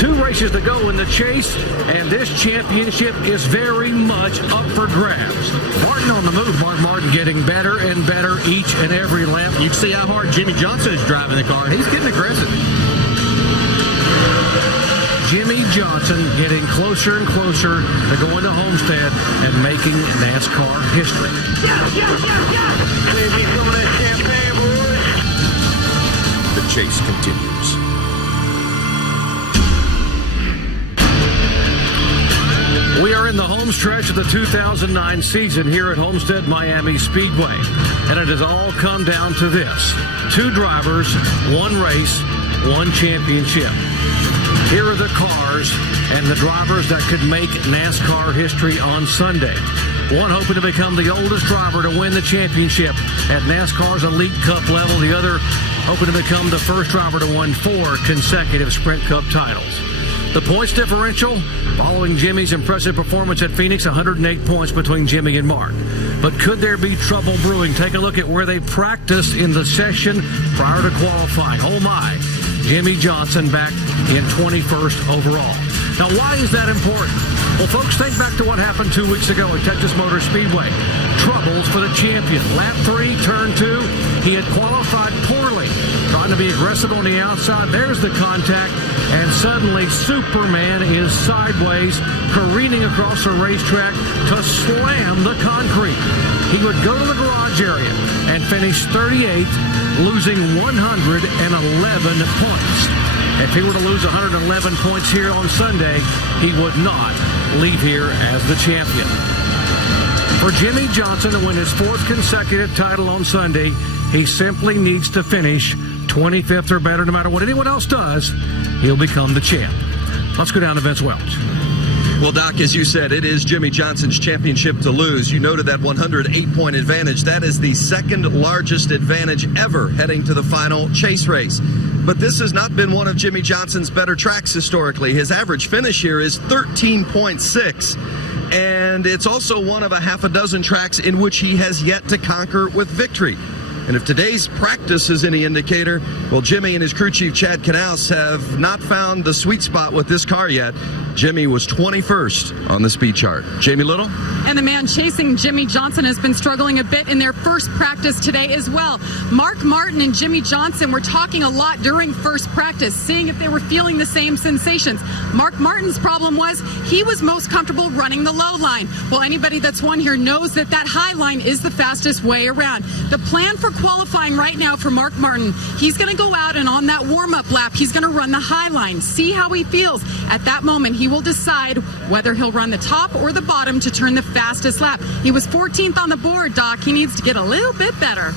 2 races to go in the chase, and this championship is very much up for grabs. Martin on the move. Mark Martin getting better and better each and every lap. You can see how hard Jimmy Johnson is driving the car. He's getting aggressive. Jimmy Johnson getting closer and closer to going to Homestead and making NASCAR history. Save me some of that champagne, boys. The chase continues. We are in the home stretch of the 2009 season here at Homestead Miami Speedway, and it has all come down to this: 2 drivers, 1 race, 1 championship. Here are the cars and the drivers that could make NASCAR history on Sunday. One hoping to become the oldest driver to win the championship at NASCAR's Elite Cup level. The other hoping to become the first driver to win 4 consecutive Sprint Cup titles. The points differential, following Jimmy's impressive performance at Phoenix, 108 points between Jimmy and Mark. But could there be trouble brewing? Take a look at where they practiced in the session prior to qualifying. Oh my, Jimmy Johnson back in 21st overall. Now, why is that important? Well, folks, think back to what happened 2 weeks ago at Texas Motor Speedway. Troubles for the champion. Lap 3, turn 2, he had qualified poorly, trying to be aggressive on the outside. There's the contact, and suddenly Superman is sideways, careening across the racetrack to slam the concrete. He would go to the garage area and finish 38th, losing 111 points. If he were to lose 111 points here on Sunday, he would not leave here as the champion. For Jimmy Johnson to win his 4th consecutive title on Sunday, he simply needs to finish 25th or better. No matter what anyone else does, he'll become the champ. Let's go down to Vince Welch. Well, Doc, as you said, it is Jimmy Johnson's championship to lose. You noted that 108-point advantage. That is the 2nd largest advantage ever heading to the final chase race. But this has not been one of Jimmy Johnson's better tracks historically. His average finish here is 13.6. And it's also one of a half a dozen tracks in which he has yet to conquer with victory. And if today's practice is any indicator, well, Jimmy and his crew chief, Chad Knaus, have not found the sweet spot with this car yet. Jimmy was 21st on the speed chart. Jamie Little? And the man chasing Jimmy Johnson has been struggling a bit in their first practice today as well. Mark Martin and Jimmy Johnson were talking a lot during first practice, seeing if they were feeling the same sensations. Mark Martin's problem was he was most comfortable running the low line. Well, anybody that's won here knows that that high line is the fastest way around. The plan for qualifying right now for Mark Martin, he's going to go out and on that warm-up lap, he's going to run the high line, see how he feels. At that moment, he will decide whether he'll run the top or the bottom to turn the fastest lap. He was 14th on the board, Doc. He needs to get a little bit better.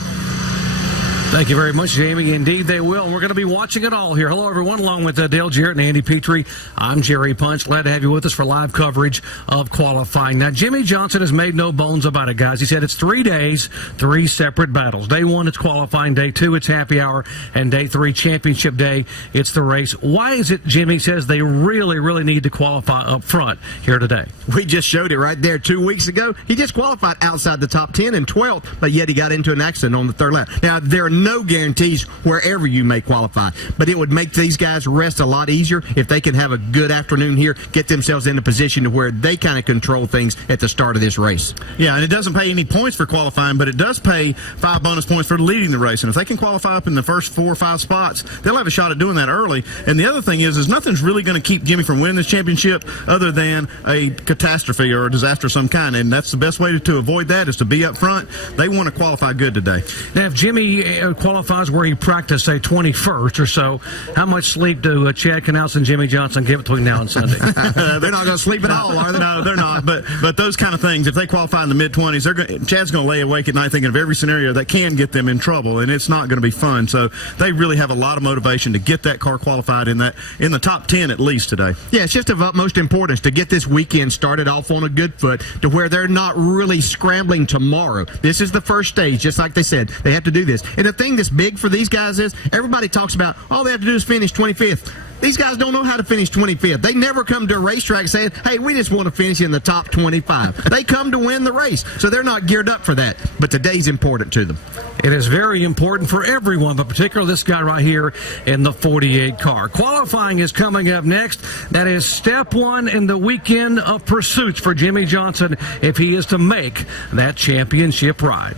Thank you very much, Jamie. Indeed, they will. We're going to be watching it all here. Hello, everyone, along with Dale Jarrett and Andy Petrie. I'm Jerry Punch. Glad to have you with us for live coverage of qualifying. Now, Jimmy Johnson has made no bones about it, guys. He said it's 3 days, 3 separate battles. Day 1, it's qualifying. Day 2, it's happy hour. And day 3, championship day, it's the race. Why is it, Jimmy says, they really, really need to qualify up front here today? We just showed it right there 2 weeks ago. He just qualified outside the top 10 and 12th, but yet he got into an accident on the 3rd lap. Now, there are no guarantees wherever you may qualify, but it would make these guys rest a lot easier if they can have a good afternoon here, get themselves in a position to where they kind of control things at the start of this race. Yeah, and it doesn't pay any points for qualifying, but it does pay 5 bonus points for leading the race. And if they can qualify up in the first 4 or 5 spots, they'll have a shot at doing that early. And the other thing is nothing's really going to keep Jimmy from winning this championship other than a catastrophe or a disaster of some kind. And that's the best way to avoid that is to be up front. They want to qualify good today. Now, if Jimmy qualifies where he practiced, say, 21st or so, how much sleep do Chad Knaus and Jimmy Johnson get between now and Sunday? They're not going to sleep at all, are they? No, they're not. But those kind of things, if they qualify in the mid-20s, Chad's going to lay awake at night thinking of every scenario that can get them in trouble, and it's not going to be fun. So they really have a lot of motivation to get that car qualified in the top 10 at least today. Yeah, it's just of utmost importance to get this weekend started off on a good foot to where they're not really scrambling tomorrow. This is the first stage, just like they said. They have to do this. And the thing that's big for these guys is everybody talks about all they have to do is finish 25th. These guys don't know how to finish 25th. They never come to a racetrack saying, hey, we just want to finish in the top 25. They come to win the race, so they're not geared up for that. But today's important to them. It is very important for everyone, but particularly this guy right here in the 48 car. Qualifying is coming up next. That is step one in the weekend of pursuits for Jimmie Johnson if he is to make that championship ride.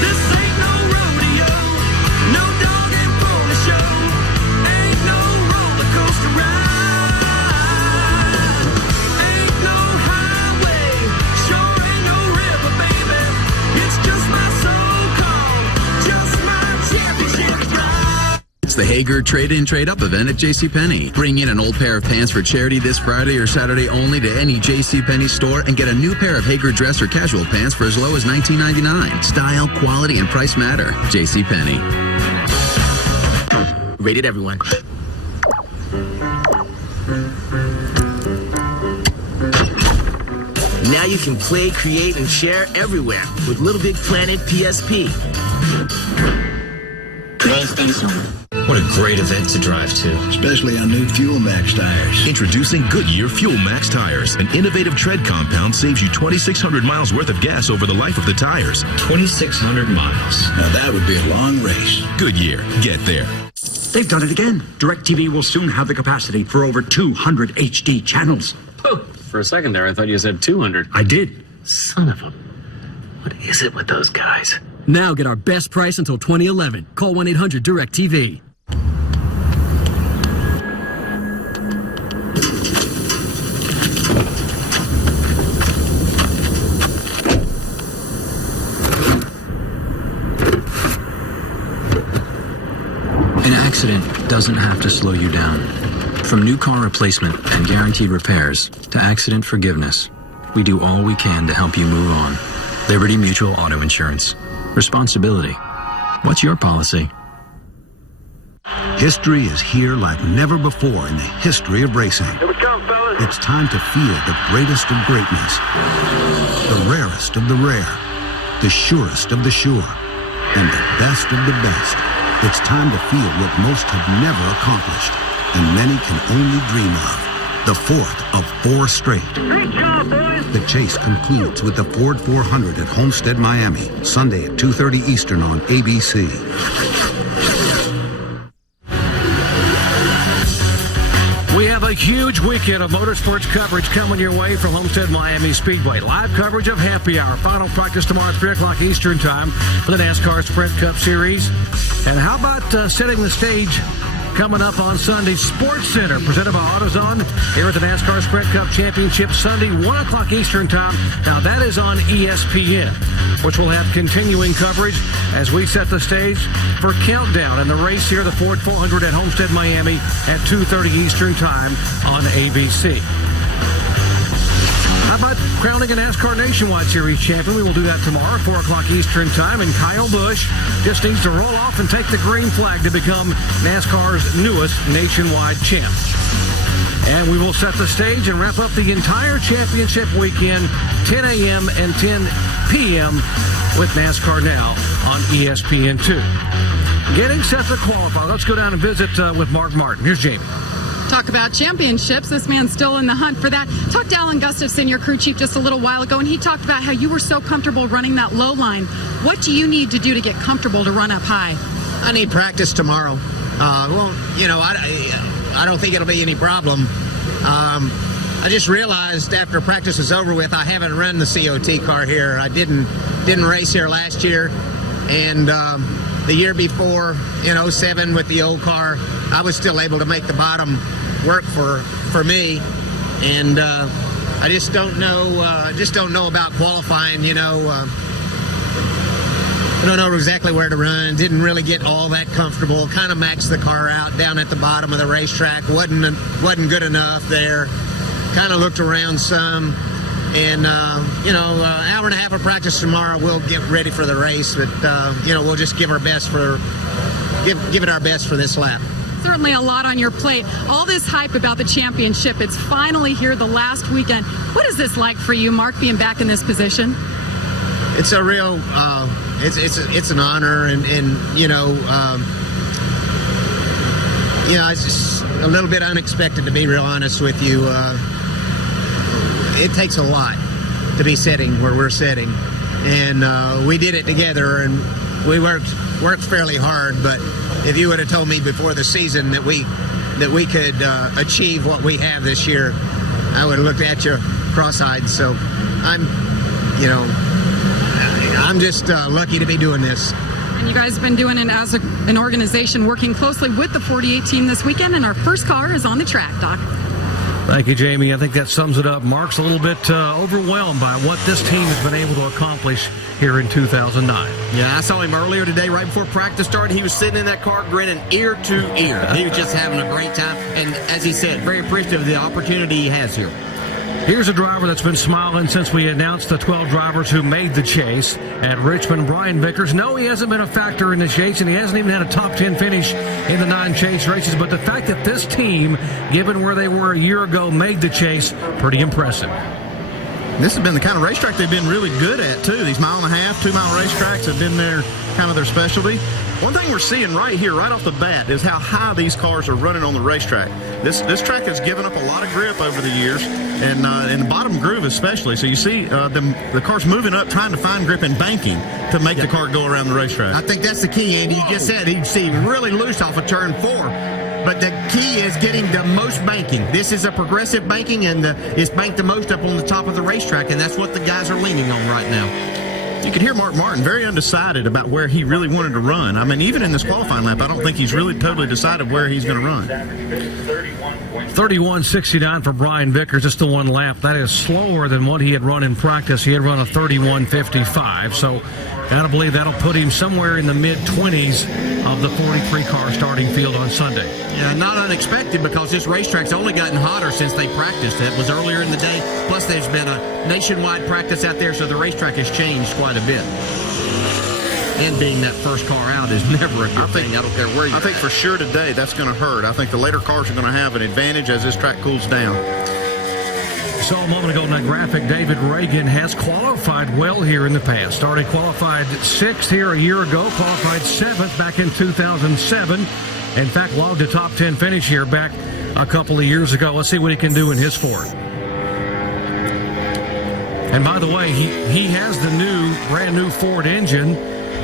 This ain't no rodeo, no dog and pony show, ain't no roller coaster ride, ain't no highway, sure ain't no river, baby. It's just my soul call, just my championship ride. It's the Hager Trade-In Trade-Up event at JCPenney. Bring in an old pair of pants for charity this Friday or Saturday only to any JCPenney store and get a new pair of Hager dress or casual pants for as low as $19.99. Style, quality, and price matter. JCPenney. Rated everyone. Now you can play, create, and share everywhere with Little Big Planet PSP. What a great event to drive to. Especially on new Fuel Max tires. Introducing Goodyear Fuel Max tires. An innovative tread compound saves you 2,600 miles worth of gas over the life of the tires. 2,600 miles. Now that would be a long race. Goodyear, get there. They've done it again. DirecTV will soon have the capacity for over 200 HD channels. Oh, for a second there, I thought you said 200. I did. Son of a... What is it with those guys? Now get our best price until 2011. Call 1-800-DirecTV. An accident doesn't have to slow you down. From new car replacement and guaranteed repairs to accident forgiveness, we do all we can to help you move on. Liberty Mutual Auto Insurance. Responsibility. What's your policy? History is here like never before in the history of racing. Here we come, fellas. It's time to feel the greatest of greatness, the rarest of the rare, the surest of the sure, and the best of the best. It's time to feel what most have never accomplished, and many can only dream of. The fourth of 4 straight. Great job, boys. The chase concludes with the Ford 400 at Homestead, Miami, Sunday at 2:30 Eastern on ABC. We have a huge weekend of motorsports coverage coming your way from Homestead Miami Speedway. Live coverage of Happy Hour. Final practice tomorrow at 3 o'clock Eastern Time for the NASCAR Sprint Cup Series. And how about setting the stage coming up on Sunday? Sports Center, presented by AutoZone, here at the NASCAR Sprint Cup Championship Sunday, 1 o'clock Eastern Time. Now, that is on ESPN, which will have continuing coverage as we set the stage for Countdown and the race here, the Ford 400 at Homestead, Miami, at 2:30 Eastern Time on ABC. How about crowning a NASCAR Nationwide Series champion? We will do that tomorrow, 4 o'clock Eastern Time, and Kyle Busch just needs to roll off and take the green flag to become NASCAR's newest nationwide champ. And we will set the stage and wrap up the entire championship weekend, 10 a.m. and 10 p.m. with NASCAR Now on ESPN2. Getting set to qualify. Let's go down and visit with Mark Martin. Here's Jamie. Talk about championships. This man's still in the hunt for that. Talked to Alan Gustafson, your crew chief, just a little while ago, and he talked about how you were so comfortable running that low line. What do you need to do to get comfortable to run up high? I need practice tomorrow. Well, you know, I don't think it'll be any problem. I just realized after practice was over with, I haven't run the COT car here. I didn't race here last year, and the year before in 07 with the old car, I was still able to make the bottom work for me, and I just don't know. About qualifying. I don't know exactly where to run. Didn't really get all that comfortable. Kind of maxed the car out down at the bottom of the racetrack. Wasn't good enough there. Kind of looked around some, and hour and a half of practice tomorrow. We'll get ready for the race, but we'll just give our best give it our best for this lap. Certainly a lot on your plate. All this hype about the championship. It's finally here the last weekend. What is this like for you, Mark, being back in this position? It's a real, it's an honor, and a little bit unexpected, to be real honest with you. It takes a lot to be sitting where we're sitting, and we did it together, and we worked fairly hard. But if you would have told me before the season that we could achieve what we have this year, I would have looked at you cross-eyed. So I'm just lucky to be doing this. And you guys have been doing it as an organization, working closely with the 48 team this weekend, and our first car is on the track, Doc. Thank you, Jamie. I think that sums it up. Mark's a little bit overwhelmed by what this team has been able to accomplish here in 2009. Yeah, I saw him earlier today, right before practice started. He was sitting in that car grinning ear to ear. He was just having a great time. And as he said, very appreciative of the opportunity he has here. Here's a driver that's been smiling since we announced the 12 drivers who made the chase at Richmond. Brian Vickers. No, he hasn't been a factor in the chase, and he hasn't even had a top 10 finish in the 9 chase races. But the fact that this team, given where they were a year ago, made the chase, pretty impressive. This has been the kind of racetrack they've been really good at, too. These 1.5-mile, 2-mile racetracks have been kind of their specialty. One thing we're seeing right here, right off the bat, is how high these cars are running on the racetrack. This track has given up a lot of grip over the years, and in the bottom groove especially. So you see the cars moving up, trying to find grip and banking to make the car go around the racetrack. I think that's the key, Andy. You just said he'd see really loose off of turn 4. But the key is getting the most banking. This is a progressive banking, and it's banked the most up on the top of the racetrack, and that's what the guys are leaning on right now. You could hear Mark Martin very undecided about where he really wanted to run. I mean, even in this qualifying lap, I don't think he's really totally decided where he's going to run. 31.69 for Brian Vickers, just the one lap. That is slower than what he had run in practice. He had run a 31.55, so gotta believe that'll put him somewhere in the mid-20s of the 43-car starting field on Sunday. Yeah, not unexpected, because this racetrack's only gotten hotter since they practiced. It was earlier in the day, plus there's been a nationwide practice out there, so the racetrack has changed quite a bit. And being that first car out is never a good thing. I don't care where you're I think for sure today that's going to hurt. I think the later cars are going to have an advantage as this track cools down. So a moment ago in that graphic, David Reagan has qualified well here in the past. Started qualified 6th here a year ago, qualified 7th back in 2007. In fact, logged a top 10 finish here back a couple of years ago. Let's see what he can do in his Ford. And by the way, he has the brand new Ford engine.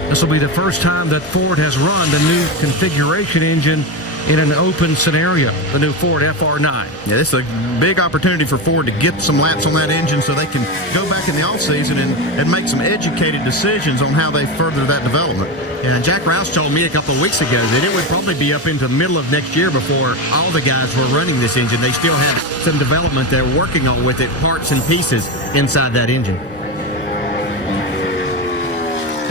This will be the first time that Ford has run the new configuration engine in an open scenario, the new Ford FR9. Yeah, this is a big opportunity for Ford to get some laps on that engine so they can go back in the offseason and make some educated decisions on how they further that development. Yeah, Jack Rouse told me a couple of weeks ago that it would probably be up into the middle of next year before all the guys were running this engine. They still have some development they're working on with it, parts and pieces inside that engine.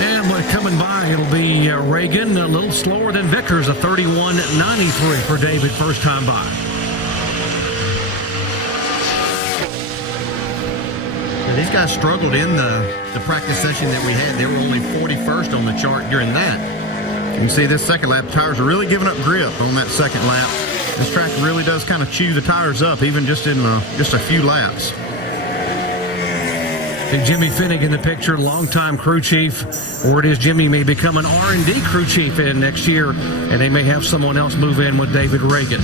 And when coming by, it'll be Reagan, a little slower than Vickers, a 31.93 for David, first time by. Yeah, these guys struggled in the practice session that we had. They were only 41st on the chart during that. You can see this second lap, the tires are really giving up grip on that second lap. This track really does kind of chew the tires up, even just in just a few laps. Big Jimmy Finnig in the picture, longtime crew chief. Or it is Jimmy may become an R&D crew chief in next year, and they may have someone else move in with David Reagan.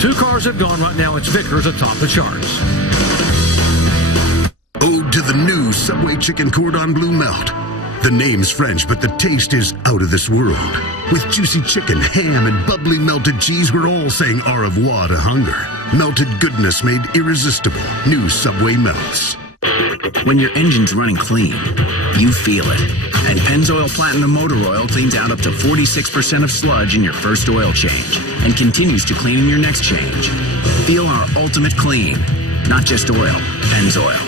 2 cars have gone right now. It's Vickers atop the charts. Ode to the new Subway Chicken Cordon Bleu Melt. The name's French, but the taste is out of this world. With juicy chicken, ham, and bubbly melted cheese, we're all saying au revoir to hunger. Melted goodness made irresistible. New Subway Melts. When your engine's running clean, you feel it. And Pennzoil Platinum Motor Oil cleans out up to 46% of sludge in your first oil change and continues to clean in your next change. Feel our ultimate clean, not just oil, Pennzoil.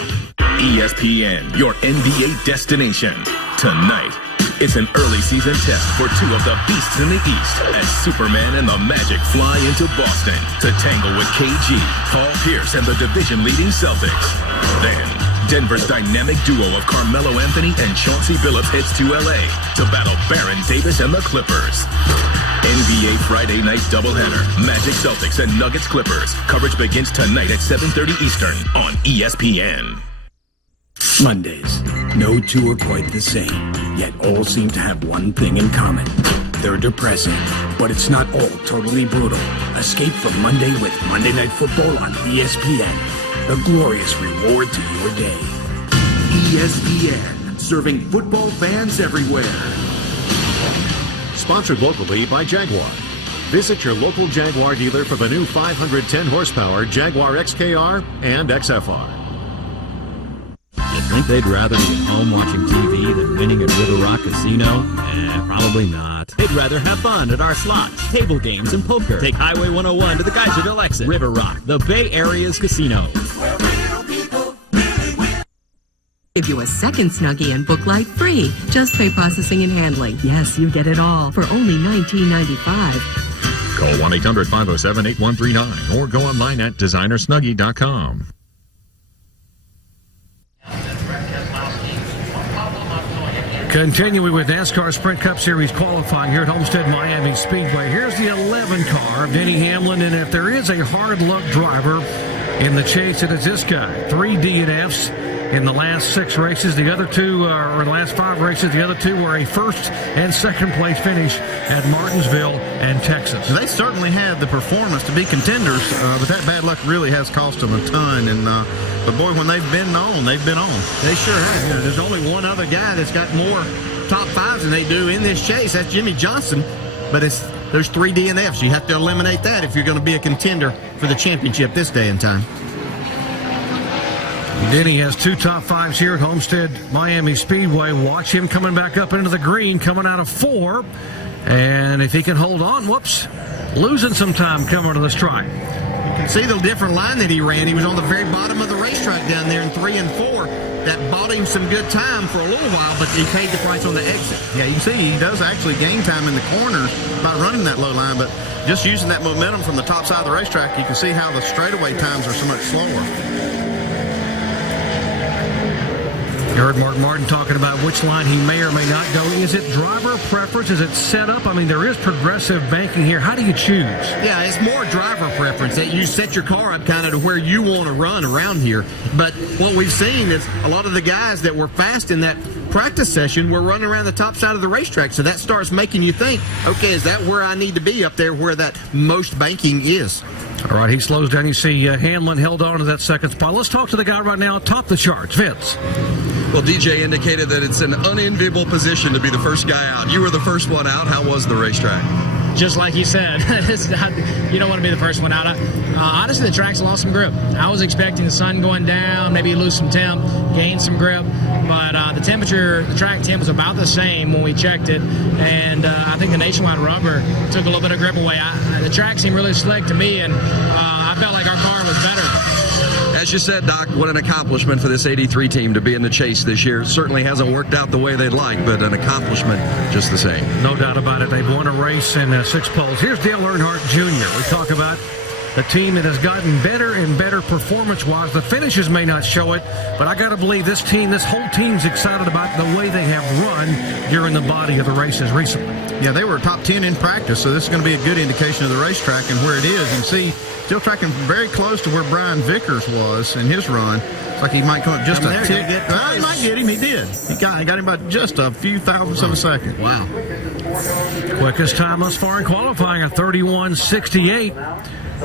ESPN, your NBA destination. Tonight, it's an early season test for 2 of the beasts in the East as Superman and the Magic fly into Boston to tangle with KG, Paul Pierce, and the division-leading Celtics. Then, Denver's dynamic duo of Carmelo Anthony and Chauncey Billups heads to LA to battle Baron Davis and the Clippers. NBA Friday night doubleheader, Magic Celtics and Nuggets Clippers. Coverage begins tonight at 7:30 Eastern on ESPN. Mondays. No two are quite the same, yet all seem to have one thing in common. They're depressing, but it's not all totally brutal. Escape from Monday with Monday Night Football on ESPN. The glorious reward to your day. ESPN, serving football fans everywhere. Sponsored locally by Jaguar. Visit your local Jaguar dealer for the new 510 horsepower Jaguar XKR and XFR. You think they'd rather be at home watching TV than winning at River Rock Casino? Probably not. They'd rather have fun at our slots, table games, and poker. Take Highway 101 to the Geyserville exit. River Rock, the Bay Area's casino. Give you a second Snuggie and Book Light free. Just pay processing and handling. Yes, you get it all for only $19.95. Call 1-800-507-8139 or go online at designersnuggie.com. Continuing with NASCAR Sprint Cup Series qualifying here at Homestead Miami Speedway. Here's the 11 car of Denny Hamlin, and if there is a hard luck driver in the chase, it is this guy. 3 DNFs in the last 6 races. The other 2, or the last 5 races, the other 2 were a first and second place finish at Martinsville and Texas. They certainly had the performance to be contenders, but that bad luck really has cost them a ton. And but boy, when they've been on, they've been on. They sure have. You know, there's only one other guy that's got more top 5s than they do in this chase. That's Jimmy Johnson. But there's 3 DNFs. You have to eliminate that if you're going to be a contender for the championship this day and time. Denny has 2 top 5s here at Homestead Miami Speedway. Watch him coming back up into the green, coming out of 4. And if he can hold on, losing some time coming to the stripe. You can see the different line that he ran. He was on the very bottom of the racetrack down there in 3 and 4. That bought him some good time for a little while, but he paid the price on the exit. Yeah, you can see he does actually gain time in the corners by running that low line, but just using that momentum from the top side of the racetrack, you can see how the straightaway times are so much slower. You heard Mark Martin talking about which line he may or may not go. Is it driver preference? Is it set up? I mean, there is progressive banking here. How do you choose? Yeah, it's more driver preference that you set your car up kind of to where you want to run around here. But what we've seen is a lot of the guys that were fast in that practice session were running around the top side of the racetrack. So that starts making you think, okay, is that where I need to be up there where that most banking is? All right, he slows down. You see Hamlin held on to that second spot. Let's talk to the guy right now atop the charts, Vince. Well, DJ indicated that it's an unenviable position to be the first guy out. You were the first one out. How was the racetrack? Just like he said, you don't want to be the first one out. Honestly, the track's lost some grip. I was expecting the sun going down, maybe lose some temp, gain some grip, but the track temp was about the same when we checked it, and I think the Nationwide rubber took a little bit of grip away. The track seemed really slick to me, and I felt like our car was better. As you said, Doc, what an accomplishment for this 83 team to be in the chase this year. Certainly hasn't worked out the way they'd like, but an accomplishment just the same. No doubt about it. They've won a race in 6 poles. Here's Dale Earnhardt Jr. We talk about the team that has gotten better and better performance-wise. The finishes may not show it, but I got to believe this whole team's excited about the way they have run during the body of the races recently. Yeah, they were top 10 in practice, so this is going to be a good indication of the racetrack and where it is. You see, still tracking very close to where Brian Vickers was in his run. It's like he might come up just a tick. He might get him. He did. He got him by just a few thousandths of a second. Wow. Quickest time thus far in qualifying, a 31.68.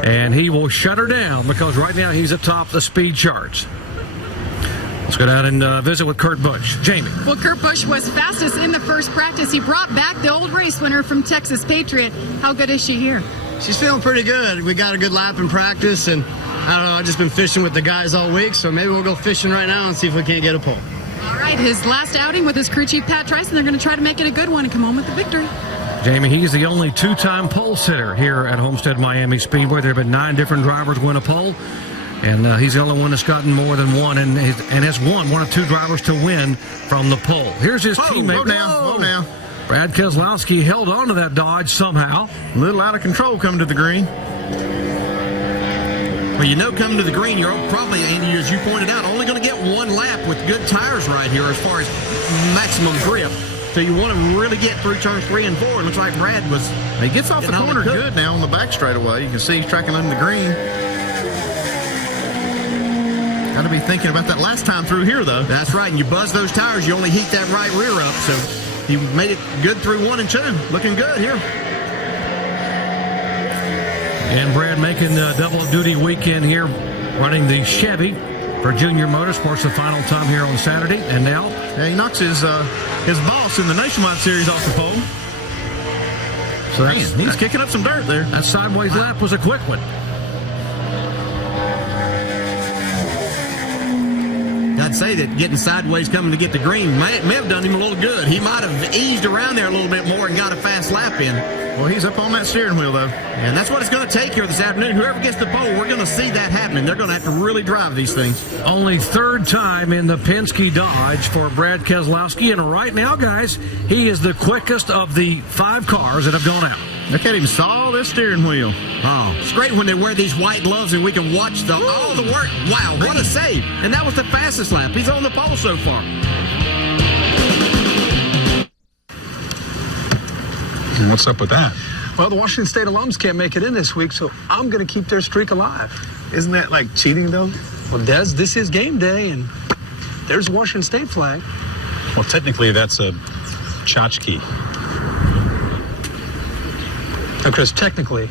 And he will shut her down because right now he's atop the speed charts. Let's go down and visit with Kurt Busch. Jamie. Well, Kurt Busch was fastest in the first practice. He brought back the old race winner from Texas Patriot. How good is she here? She's feeling pretty good. We got a good lap in practice, and I don't know, I've just been fishing with the guys all week, so maybe we'll go fishing right now and see if we can't get a pole. All right, his last outing with his crew chief, Pat Trice, and they're going to try to make it a good one and come home with the victory. Jamie, he's the only 2-time pole sitter here at Homestead Miami Speedway. There have been 9 different drivers win a pole, and he's the only one that's gotten more than one, and has won one of 2 drivers to win from the pole. Here's his teammate. Whoa now. Brad Keselowski held on to that Dodge somehow. A little out of control coming to the green. Well, coming to the green, you're probably, Andy, as you pointed out, only going to get 1 lap with good tires right here as far as maximum grip. So you want to really get through turns 3 and 4. It looks like Brad was. He gets off the corner good now on the back straightaway. You can see he's tracking under the green. Got to be thinking about that last time through here, though. That's right. And you buzz those tires, you only heat that right rear up. So he made it good through 1 and 2. Looking good here. And Brad making the double duty weekend here, running the Chevy for Junior Motorsports, the final time here on Saturday. And now he knocks his boss in the Nationwide Series off the pole. So he's kicking up some dirt there. That sideways lap was a quick one. I'd say that getting sideways coming to get the green may have done him a little good. He might have eased around there a little bit more and got a fast lap in. Well, he's up on that steering wheel, though. And that's what it's going to take here this afternoon. Whoever gets the pole, we're going to see that happening. They're going to have to really drive these things. Only third time in the Penske Dodge for Brad Keselowski. And right now, guys, he is the quickest of the 5 cars that have gone out. Look at him saw this steering wheel. Oh, it's great when they wear these white gloves and we can watch all the work. Wow, what a save. And that was the fastest lap. He's on the pole so far. What's up with that? Well, the Washington State alums can't make it in this week, so I'm going to keep their streak alive. Isn't that like cheating, though? Well, Des, this is game day, and there's a Washington State flag. Well, technically, that's a tchotchke. No, Chris, technically,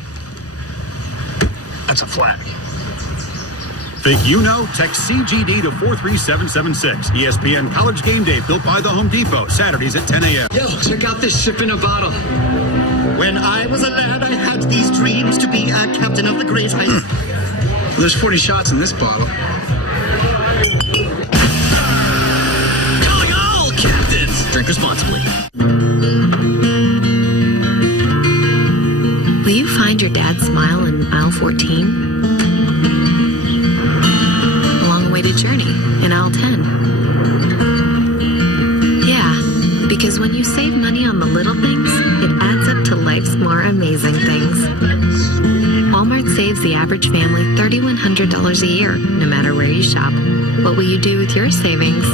that's a flag. Think you know? Text CGD to 43776. ESPN College Game Day, built by the Home Depot. Saturdays at 10 a.m. Yo, check out this ship in a bottle. When I was a lad, I had these dreams to be a captain of the great ice. Well, there's 40 shots in this bottle. Calling all captains. Drink responsibly. Will you find your dad's smile in aisle 14? Long-awaited journey in aisle 10. Yeah, because when you save money on the little things, it adds up to life's more amazing things. Walmart saves the average family $3,100 a year, no matter where you shop. What will you do with your savings?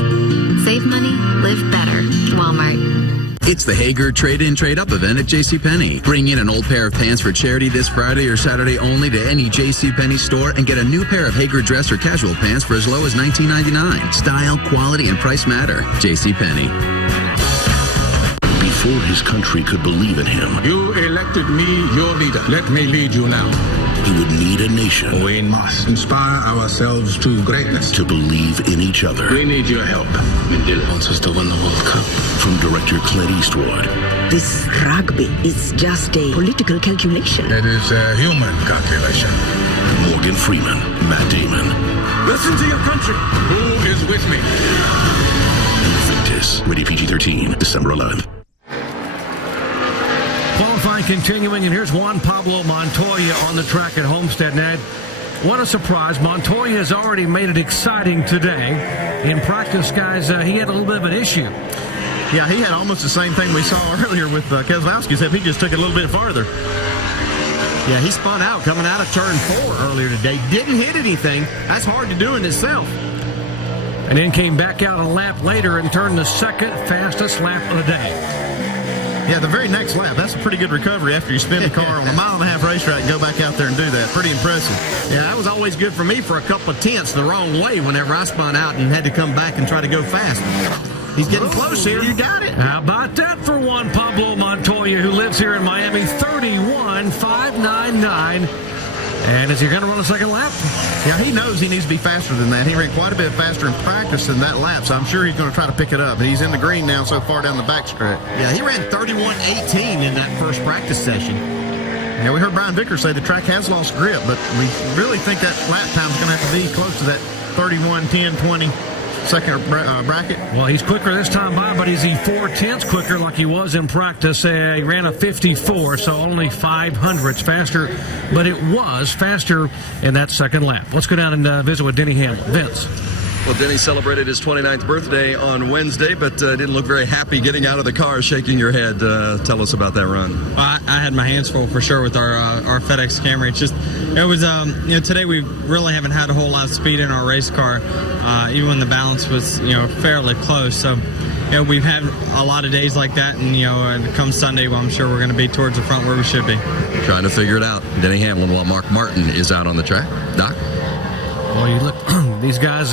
Save money, live better. Walmart. It's the Hager Trade-In Trade-Up event at JCPenney. Bring in an old pair of pants for charity this Friday or Saturday only to any JCPenney store and get a new pair of Hager dress or casual pants for as low as $19.99. Style, quality, and price matter. JCPenney. Before his country could believe in him, you elected me your leader. Let me lead you now. He would need a nation. We must inspire ourselves to greatness. To believe in each other. We need your help. Mandela wants us to win the World Cup. From director Clint Eastwood. This rugby is just a political calculation. It is a human calculation. Morgan Freeman, Matt Damon. Listen to your country. Who is with me? Invictus, rated PG-13, December 11th. Qualifying continuing, and here's Juan Pablo Montoya on the track at Homestead. Now, what a surprise. Montoya has already made it exciting today. In practice, guys, he had a little bit of an issue. Yeah, he had almost the same thing we saw earlier with Keselowski, except he just took it a little bit farther. Yeah, he spun out coming out of turn 4 earlier today. Didn't hit anything. That's hard to do in itself. And then came back out a lap later and turned the second fastest lap of the day. Yeah, the very next lap. That's a pretty good recovery after you spin the car on a 1.5-mile racetrack and go back out there and do that. Pretty impressive. Yeah, that was always good for me for a couple of tenths the wrong way whenever I spun out and had to come back and try to go fast. He's getting close here. You got it. How about that for Juan Pablo Montoya, who lives here in Miami? 31.599. And is he going to run a second lap? Yeah, he knows he needs to be faster than that. He ran quite a bit faster in practice than that lap, so I'm sure he's going to try to pick it up. But he's in the green now so far down the backstretch. Yeah, he ran 31.18 in that first practice session. Yeah, we heard Brian Vickers say the track has lost grip, but we really think that lap time is going to have to be close to that 31.10.20 second bracket. Well, he's quicker this time by, but is he 4/10 quicker like he was in practice? He ran a 54, so only 0.05 faster, but it was faster in that second lap. Let's go down and visit with Denny Hamlin. Vince. Well, Denny celebrated his 29th birthday on Wednesday, but didn't look very happy getting out of the car, shaking your head. Tell us about that run. Well, I had my hands full for sure with our FedEx Camry. It was today we really haven't had a whole lot of speed in our race car, even when the balance was fairly close. So we've had a lot of days like that, and come Sunday, well, I'm sure we're going to be towards the front where we should be. Trying to figure it out. Denny Hamlin while Mark Martin is out on the track. Doc. Well, you look, these guys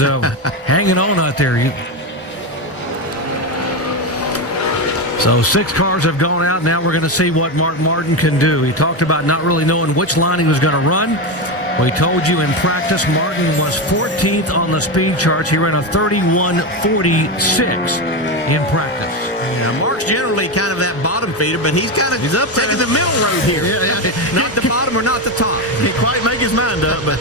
hanging on out there. So 6 cars have gone out. Now we're going to see what Mark Martin can do. He talked about not really knowing which line he was going to run. We told you in practice, Martin was 14th on the speed charts. He ran a 31.46 in practice. Yeah, Mark's generally kind of that bottom feeder, but he's up taking the middle road here. Yeah. Not the bottom or not the top. He can't quite make his mind up, but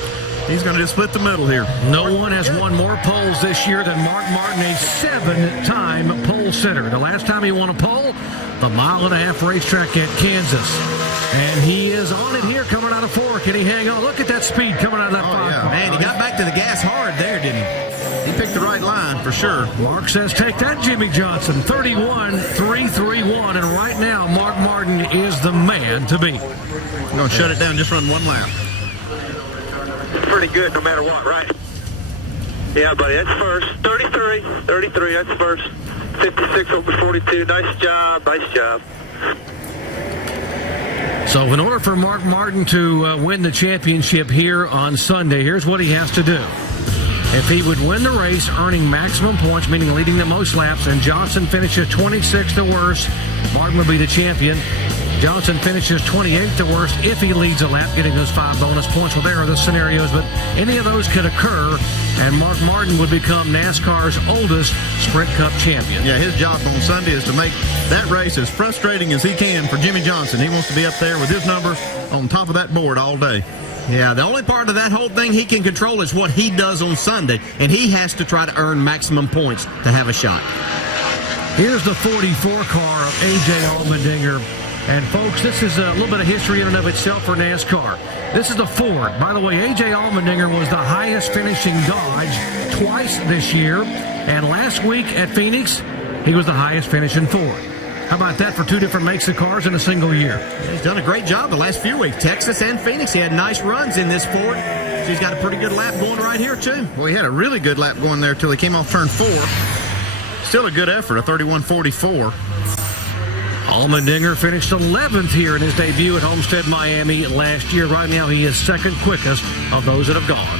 he's going to just split the middle here. No one has won more poles this year than Mark Martin, a 7-time pole sitter. The last time he won a pole, the 1.5-mile racetrack at Kansas. And he is on it here coming out of 4. Can he hang on? Look at that speed coming out of that 5. Yeah. Man, he got back to the gas hard there, didn't he? He picked the right line for sure. Mark says, take that, Jimmy Johnson. 31.331. And right now, Mark Martin is the man to beat. I'm going to shut it down, just run one lap. Pretty good no matter what, right? Yeah, buddy, that's first. 33, that's first. 56 over 42. Nice job. So in order for Mark Martin to win the championship here on Sunday, here's what he has to do. If he would win the race, earning maximum points, meaning leading the most laps, and Johnson finishes 26th or worse, Martin would be the champion. Johnson finishes 28th or worse if he leads a lap, getting those 5 bonus points. Well, there are the scenarios, but any of those could occur, and Mark Martin would become NASCAR's oldest Sprint Cup champion. Yeah, his job on Sunday is to make that race as frustrating as he can for Jimmy Johnson. He wants to be up there with his number on top of that board all day. Yeah, the only part of that whole thing he can control is what he does on Sunday, and he has to try to earn maximum points to have a shot. Here's the 44 car of A.J. Allmendinger. And, folks, this is a little bit of history in and of itself for NASCAR. This is the Ford. By the way, A.J. Allmendinger was the highest finishing Dodge twice this year. And last week at Phoenix, he was the highest finishing Ford. How about that for 2 different makes of cars in a single year? Yeah, he's done a great job the last few weeks. Texas and Phoenix, he had nice runs in this Ford. So he's got a pretty good lap going right here, too. Well, he had a really good lap going there till he came off turn 4. Still a good effort, a 31.44. Allmendinger finished 11th here in his debut at Homestead, Miami last year. Right now, he is second quickest of those that have gone.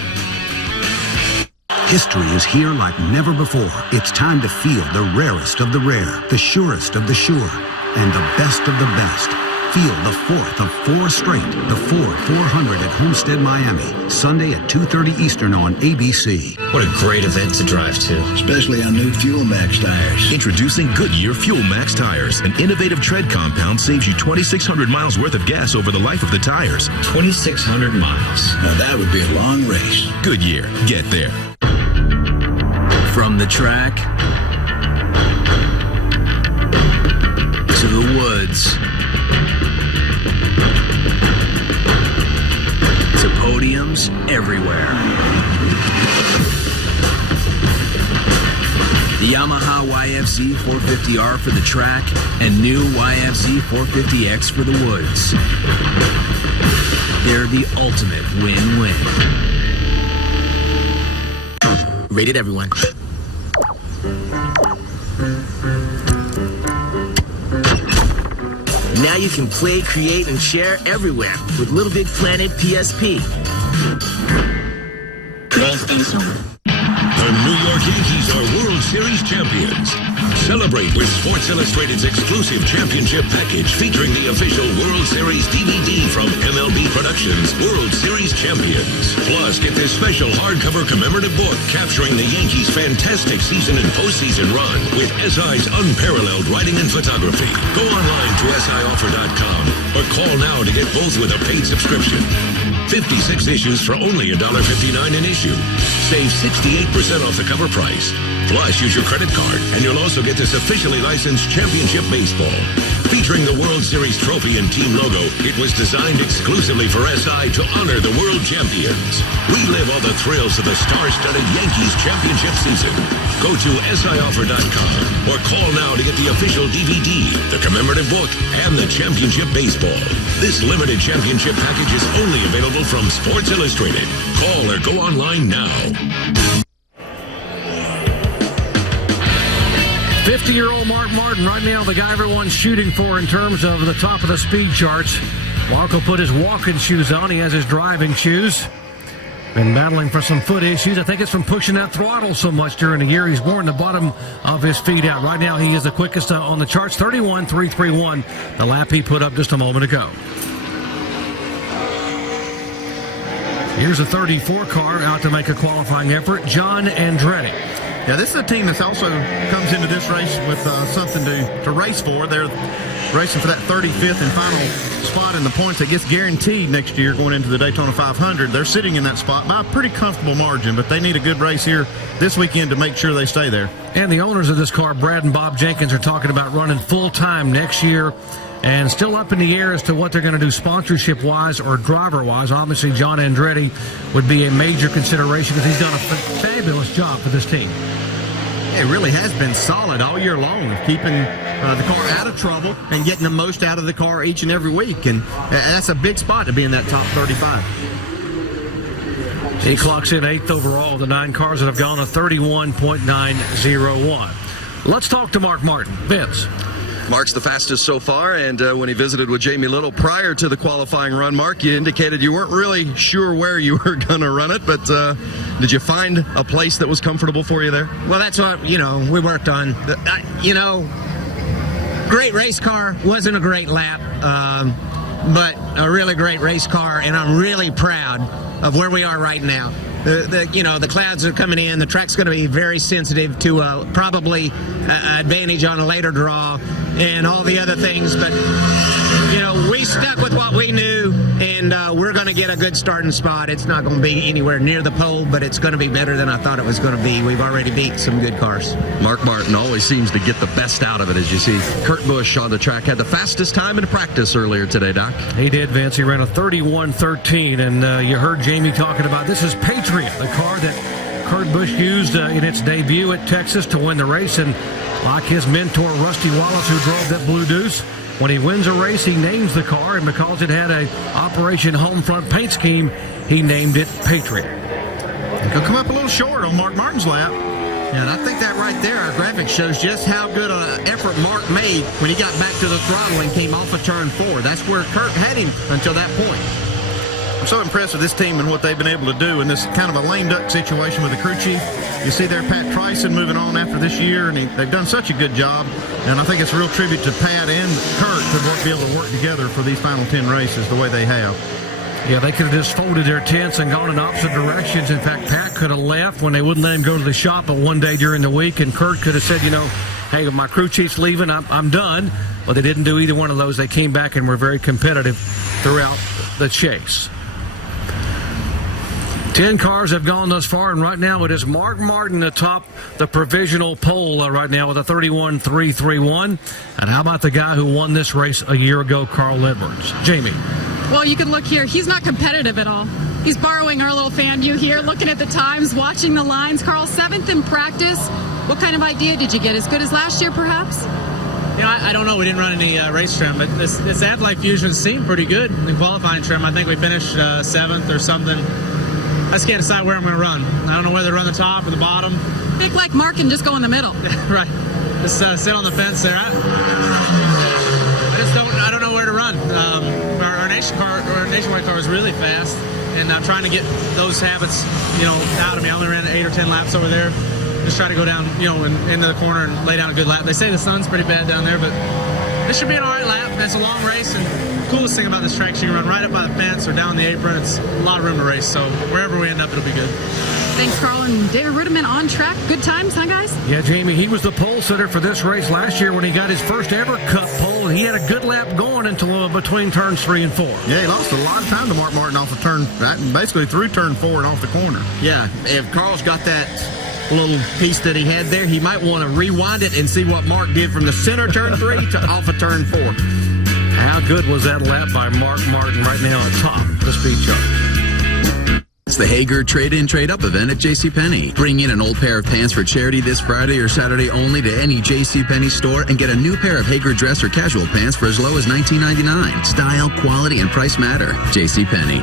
History is here like never before. It's time to feel the rarest of the rare, the surest of the sure, and the best of the best. Feel the 4th of 4 straight, the Ford 400 at Homestead, Miami, Sunday at 2:30 Eastern on ABC. What a great event to drive to. Especially on new Fuel Max tires. Introducing Goodyear Fuel Max tires. An innovative tread compound saves you 2,600 miles worth of gas over the life of the tires. 2,600 miles. Now that would be a long race. Goodyear, get there. From the track to the woods to podiums everywhere. The Yamaha YFZ 450R for the track and new YFZ 450X for the woods. They're the ultimate win-win. Rated everyone. Now you can play, create, and share everywhere with Little Big Planet PSP. PlayStation. The New York Yankees are World Series champions. Celebrate with Sports Illustrated's exclusive championship package featuring the official World Series DVD from MLB Productions' World Series Champions. Plus, get this special hardcover commemorative book capturing the Yankees' fantastic season and postseason run with SI's unparalleled writing and photography. Go online to sioffer.com or call now to get both with a paid subscription. 56 issues for only $1.59 an issue. Save 68% off the cover price. Plus, use your credit card, and you'll also get this officially licensed championship baseball. Featuring the World Series trophy and team logo, it was designed exclusively for SI to honor the world champions. Relive all the thrills of the star-studded Yankees championship season. Go to sioffer.com or call now to get the official DVD, the commemorative book, and the championship baseball. This limited championship package is only available from Sports Illustrated. Call or go online now. 50-year-old Mark Martin, right now the guy everyone's shooting for in terms of the top of the speed charts. Mark will put his walking shoes on. He has his driving shoes. Been battling for some foot issues. I think it's from pushing that throttle so much during the year. He's worn the bottom of his feet out. Right now, he is the quickest on the charts, 31.331, the lap he put up just a moment ago. Here's a 34 car out to make a qualifying effort, John Andretti. Yeah, this is a team that also comes into this race with something to race for. They're racing for that 35th and final spot in the points that gets guaranteed next year going into the Daytona 500. They're sitting in that spot by a pretty comfortable margin, but they need a good race here this weekend to make sure they stay there. And the owners of this car, Brad and Bob Jenkins, are talking about running full-time next year, and still up in the air as to what they're going to do sponsorship-wise or driver-wise. Obviously, John Andretti would be a major consideration because he's done a fabulous job for this team. It really has been solid all year long of keeping the car out of trouble and getting the most out of the car each and every week. And that's a big spot to be in that top 35. He clocks in 8th overall. The 9 cars that have gone a 31.901. Let's talk to Mark Martin. Vince. Mark's the fastest so far, and when he visited with Jamie Little prior to the qualifying run, Mark, you indicated you weren't really sure where you were going to run it, but did you find a place that was comfortable for you there? Well, that's what, we worked on. Great race car, wasn't a great lap, but a really great race car, and I'm really proud of where we are right now. The clouds are coming in. The track's going to be very sensitive to probably advantage on a later draw and all the other things. But, we stuck with what we knew, and we're going to get a good starting spot. It's not going to be anywhere near the pole, but it's going to be better than I thought it was going to be. We've already beat some good cars. Mark Martin always seems to get the best out of it, as you see. Kurt Busch on the track had the fastest time in practice earlier today, Doc. He did, Vince. He ran a 31.13, and you heard Jamie talking about this is Patriot, the car that Kurt Busch used in its debut at Texas to win the race. And like his mentor, Rusty Wallace, who drove that Blue Deuce, when he wins a race, he names the car, and because it had a Operation Home Front paint scheme, he named it Patriot. He'll come up a little short on Mark Martin's lap. Yeah, and I think that right there, our graphic shows just how good an effort Mark made when he got back to the throttle and came off of turn 4. That's where Kurt had him until that point. I'm so impressed with this team and what they've been able to do in this kind of a lame duck situation with the crew chief. You see there Pat Tryson moving on after this year, and they've done such a good job. And I think it's a real tribute to Pat and Kurt to be able to work together for these final 10 races the way they have. Yeah, they could have just folded their tents and gone in opposite directions. In fact, Pat could have left when they wouldn't let him go to the shop but one day during the week, and Kurt could have said, hey, my crew chief's leaving, I'm done. But they didn't do either one of those. They came back and were very competitive throughout the chase. 10 cars have gone thus far, and right now it is Mark Martin atop the provisional pole right now with a 31.331. And how about the guy who won this race a year ago, Carl Edwards? Jamie. Well, you can look here. He's not competitive at all. He's borrowing our little fan view here, looking at the times, watching the lines. Carl, 7th in practice. What kind of idea did you get? As good as last year, perhaps? I don't know. We didn't run any race trim, but this Adlike Fusion seemed pretty good in the qualifying trim. I think we finished 7th or something. I just can't decide where I'm going to run. I don't know whether to run the top or the bottom. Pick like Mark and just go in the middle. Right. Just sit on the fence there. I don't know where to run. Our nationwide car was really fast, and I'm trying to get those habits, out of me. I only ran 8 or 10 laps over there. Just try to go down, into the corner and lay down a good lap. They say the sun's pretty bad down there, but this should be an all right lap. It's a long race, and the coolest thing about this track is you can run right up by the fence or down the apron. It's a lot of room to race, so wherever we end up, it'll be good. Thanks, Carl. And David Rudiman on track. Good times, huh, guys? Yeah, Jamie, he was the pole sitter for this race last year when he got his first ever Cup pole. He had a good lap going until between turns 3 and 4. Yeah, he lost a lot of time to Mark Martin off the turn, basically through turn 4 and off the corner. Yeah, if Carl's got that little piece that he had there, he might want to rewind it and see what Mark did from the center turn 3 to off of turn 4. How good was that lap by Mark Martin right now atop the speed chart? It's the Hager Trade-In Trade-Up event at JCPenney. Bring in an old pair of pants for charity this Friday or Saturday only to any JCPenney store and get a new pair of Hager dress or casual pants for as low as $19.99. Style, quality, and price matter. JCPenney.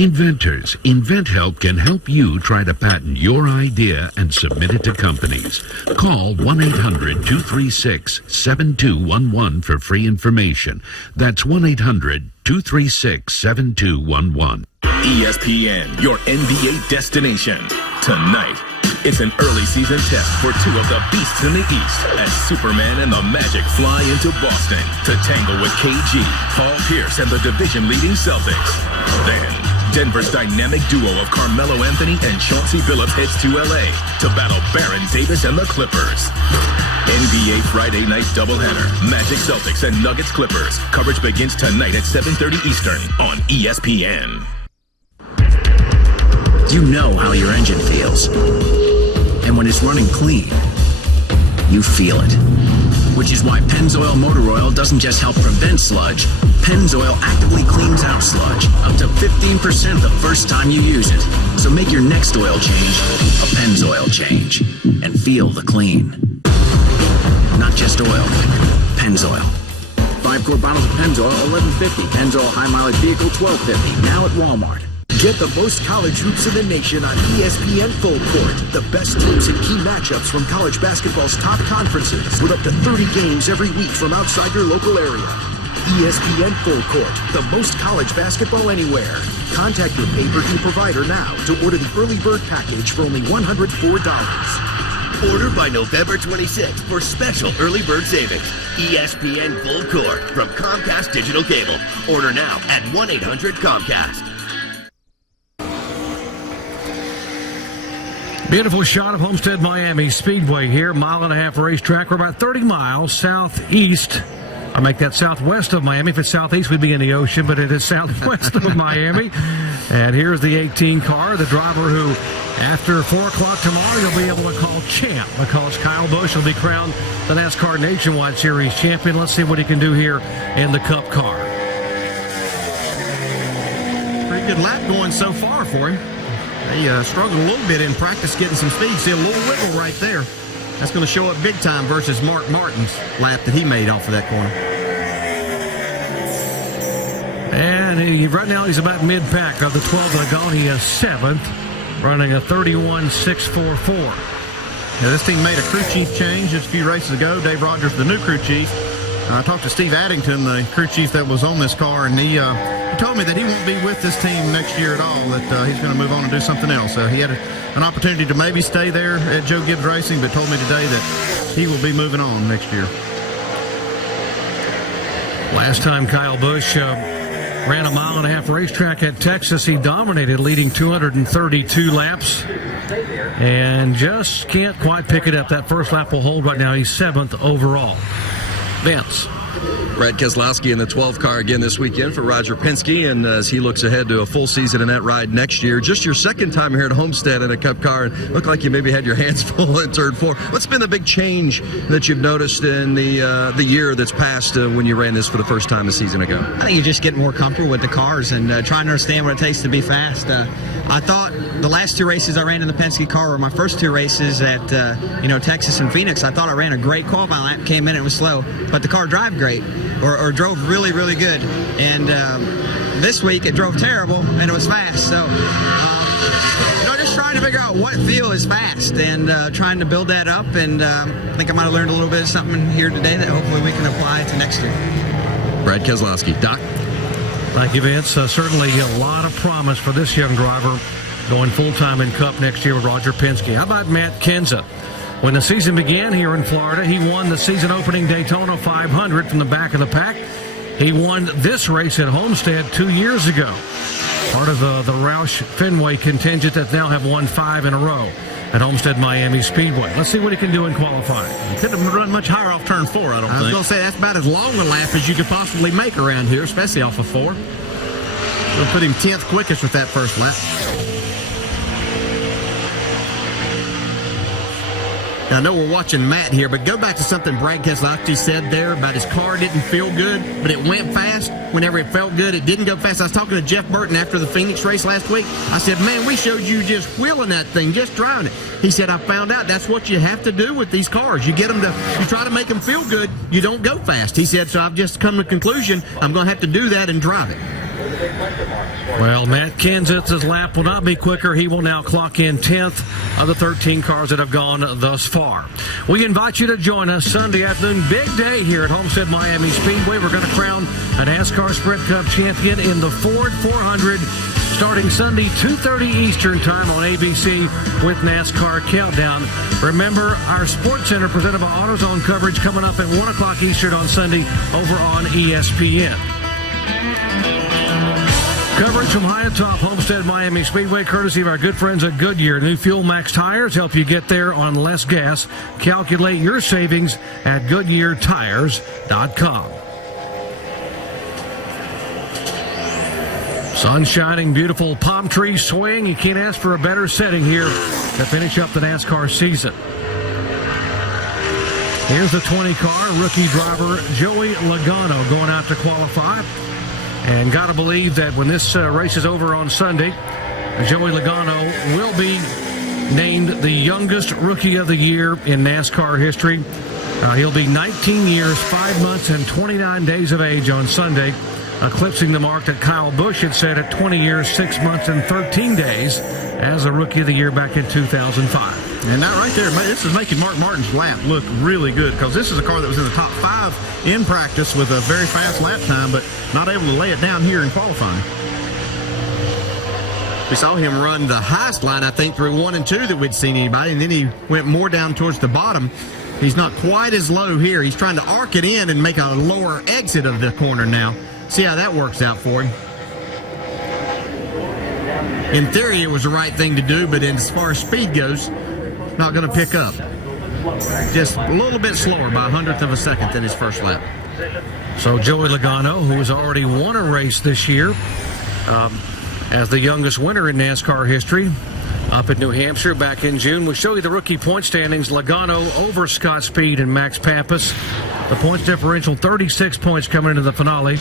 Inventors, InventHelp can help you try to patent your idea and submit it to companies. Call 1-800-236-7211 for free information. That's 1-800-236-7211. ESPN, your NBA destination. Tonight, it's an early season test for two of the beasts in the East as Superman and the Magic fly into Boston to tangle with KG, Paul Pierce, and the division-leading Celtics. Then, Denver's dynamic duo of Carmelo Anthony and Chauncey Billups heads to LA to battle Baron Davis and the Clippers. NBA Friday night doubleheader, Magic Celtics and Nuggets Clippers. Coverage begins tonight at 7:30 Eastern on ESPN. You know how your engine feels. And when it's running clean, you feel it. Which is why Pennzoil Motor Oil doesn't just help prevent sludge. Pennzoil actively cleans out sludge up to 15% the first time you use it. So make your next oil change a Pennzoil change and feel the clean. Not just oil, Pennzoil. 5 quart bottles of Pennzoil, $11.50. Pennzoil High Mileage Vehicle, $12.50. Now at Walmart. Get the most college hoops in the nation on ESPN Full Court. The best teams and key matchups from college basketball's top conferences with up to 30 games every week from outside your local area. ESPN Full Court, the most college basketball anywhere. Contact your pay-per-view provider now to order the early bird package for only $104. Order by November 26th for special early bird savings. ESPN Full Court from Comcast Digital Cable. Order now at 1-800-COMCAST. Beautiful shot of Homestead Miami Speedway here, mile-and-a-half racetrack. We're about 30 miles southeast. I make that southwest of Miami. If it's southeast, we'd be in the ocean, but it is southwest of Miami. And here's the 18 car, the driver who, after 4 o'clock tomorrow, you'll be able to call champ because Kyle Busch will be crowned the NASCAR Nationwide Series champion. Let's see what he can do here in the Cup car. Pretty good lap going so far for him. He struggled a little bit in practice getting some speed. See a little wiggle right there. That's going to show up big time versus Mark Martin's lap that he made off of that corner. And right now he's about mid-pack. Of the 12 that have gone, he is 7th, running a 31.644. Now, this team made a crew chief change just a few races ago. Dave Rogers, the new crew chief. I talked to Steve Addington, the crew chief that was on this car, and he told me that he won't be with this team next year at all, that he's going to move on and do something else. He had an opportunity to maybe stay there at Joe Gibbs Racing, but told me today that he will be moving on next year. Last time Kyle Busch ran a mile-and-a-half racetrack at Texas, he dominated, leading 232 laps, and just can't quite pick it up. That first lap will hold right now. He's 7th overall. Vince. Brad Keselowski in the 12 car again this weekend for Roger Penske, and as he looks ahead to a full season in that ride next year. Just your second time here at Homestead in a Cup car, and looked like you maybe had your hands full in turn 4. What's been the big change that you've noticed in the year that's passed when you ran this for the first time a season ago? I think you just get more comfortable with the cars and trying to understand what it takes to be fast. I thought the last 2 races I ran in the Penske car were my first 2 races at Texas and Phoenix. I thought I ran a great qualifying lap, came in, it was slow, but the car drive great, or drove really, really good. And this week it drove terrible and it was fast. So, just trying to figure out what feel is fast and trying to build that up. And I think I might have learned a little bit of something here today that hopefully we can apply to next year. Brad Keselowski. Doc? Thank you, Vince. Certainly a lot of promise for this young driver going full-time in Cup next year with Roger Penske. How about Matt Kenseth? When the season began here in Florida, he won the season-opening Daytona 500 from the back of the pack. He won this race at Homestead 2 years ago. Part of the Roush Fenway contingent that now have won 5 in a row at Homestead Miami Speedway. Let's see what he can do in qualifying. He couldn't have run much higher off turn 4, I don't think. I was going to say, that's about as long a lap as you could possibly make around here, especially off of 4. We'll put him 10th quickest with that first lap. Now, I know we're watching Matt here, but go back to something Brad Keselowski said there about his car didn't feel good, but it went fast. Whenever it felt good, it didn't go fast. I was talking to Jeff Burton after the Phoenix race last week. I said, man, we showed you just wheeling that thing, just driving it. He said, I found out that's what you have to do with these cars. You get them you try to make them feel good, you don't go fast. He said, so I've just come to the conclusion I'm going to have to do that and drive it. Well, Matt Kenseth's lap will not be quicker. He will now clock in 10th of the 13 cars that have gone thus far. We invite you to join us Sunday afternoon. Big day here at Homestead Miami Speedway. We're going to crown a NASCAR Sprint Cup champion in the Ford 400 starting Sunday, 2:30 Eastern Time on ABC with NASCAR Countdown. Remember, our Sports Center presented by AutoZone coverage coming up at 1 o'clock Eastern on Sunday over on ESPN. Coverage from high atop Homestead Miami Speedway, courtesy of our good friends at Goodyear. New Fuel Max tires help you get there on less gas. Calculate your savings at GoodyearTires.com. Sun shining, beautiful palm tree swing. You can't ask for a better setting here to finish up the NASCAR season. Here's the 20 car, rookie driver Joey Logano going out to qualify. And got to believe that when this race is over on Sunday, Joey Logano will be named the youngest rookie of the year in NASCAR history. He'll be 19 years, 5 months, and 29 days of age on Sunday, eclipsing the mark that Kyle Busch had set at 20 years, 6 months, and 13 days as a rookie of the year back in 2005. And that right there, this is making Mark Martin's lap look really good, because this is a car that was in the top 5 in practice with a very fast lap time, but not able to lay it down here in qualifying. We saw him run the highest line, I think, through 1 and 2 that we'd seen anybody, and then he went more down towards the bottom. He's not quite as low here. He's trying to arc it in and make a lower exit of the corner now. See how that works out for him. In theory, it was the right thing to do, but as far as speed goes, not going to pick up. Just a little bit slower by 100th of a second than his first lap. So Joey Logano, who has already won a race this year, as the youngest winner in NASCAR history, up in New Hampshire back in June. We'll show you the rookie point standings. Logano over Scott Speed and Max Pappas. The points differential, 36 points coming into the finale.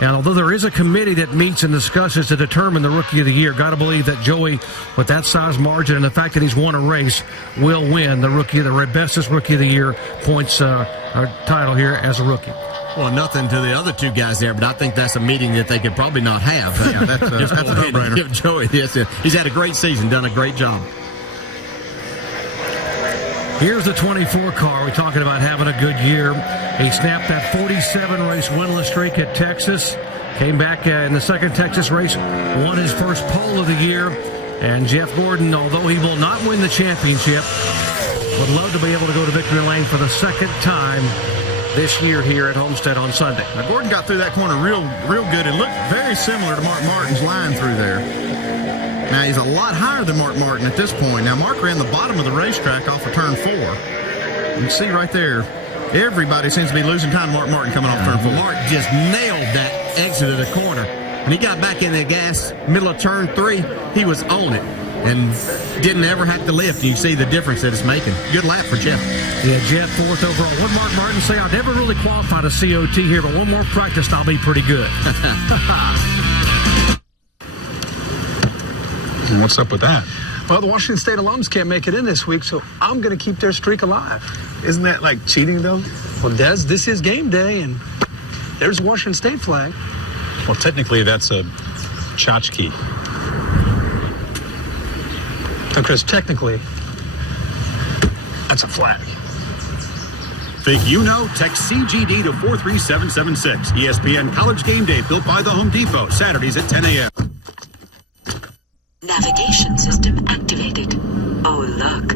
And although there is a committee that meets and discusses to determine the Rookie of the Year, got to believe that Joey, with that size margin and the fact that he's won a race, will win the bestest Rookie of the Year points title here as a rookie. Well, nothing to the other two guys there, but I think that's a meeting that they could probably not have. Yeah, that's a no-brainer. Give Joey this. He's had a great season, done a great job. Here's the 24 car. We're talking about having a good year. He snapped that 47-race winless streak at Texas. Came back in the second Texas race, won his first pole of the year. And Jeff Gordon, although he will not win the championship, would love to be able to go to victory lane for the second time this year here at Homestead on Sunday. Now, Gordon got through that corner real good. It looked very similar to Mark Martin's line through there. Now, he's a lot higher than Mark Martin at this point. Now, Mark ran the bottom of the racetrack off of turn 4. You can see right there, everybody seems to be losing time to Mark Martin coming off turn 4. Mark just nailed that exit of the corner. When he got back in the gas, middle of turn 3, he was on it and didn't ever have to lift. You see the difference that it's making. Good lap for Jeff. Yeah, Jeff, 4th overall. What did Mark Martin say? I never really qualified a COT here, but one more practice and I'll be pretty good. What's up with that? Well, the Washington State alums can't make it in this week, so I'm going to keep their streak alive. Isn't that like cheating, though? Well, Des, this is game day, and there's a Washington State flag. Well, technically, that's a tchotchke. Now, Chris, technically, that's a flag. Think you know? Text CGD to 43776. ESPN College Game Day, built by the Home Depot. Saturdays at 10 a.m. Navigation system activated. Oh, look.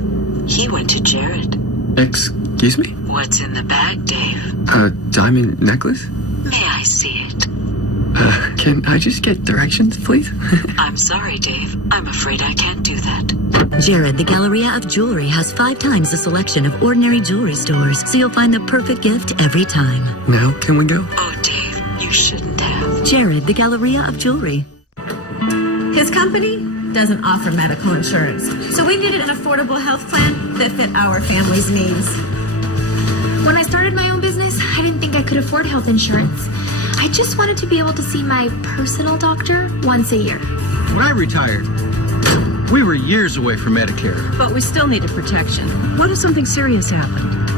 He went to Jared. Excuse me? What's in the bag, Dave? A diamond necklace? May I see it? Can I just get directions, please? I'm sorry, Dave. I'm afraid I can't do that. Jared, the Galleria of Jewelry, has 5 times the selection of ordinary jewelry stores, so you'll find the perfect gift every time. Now, can we go? Oh, Dave, you shouldn't have. Jared, the Galleria of Jewelry. His company doesn't offer medical insurance, so we needed an affordable health plan that fit our family's needs. When I started my own business, I didn't think I could afford health insurance. I just wanted to be able to see my personal doctor once a year. When I retired, we were years away from Medicare. But we still needed protection. What if something serious happened?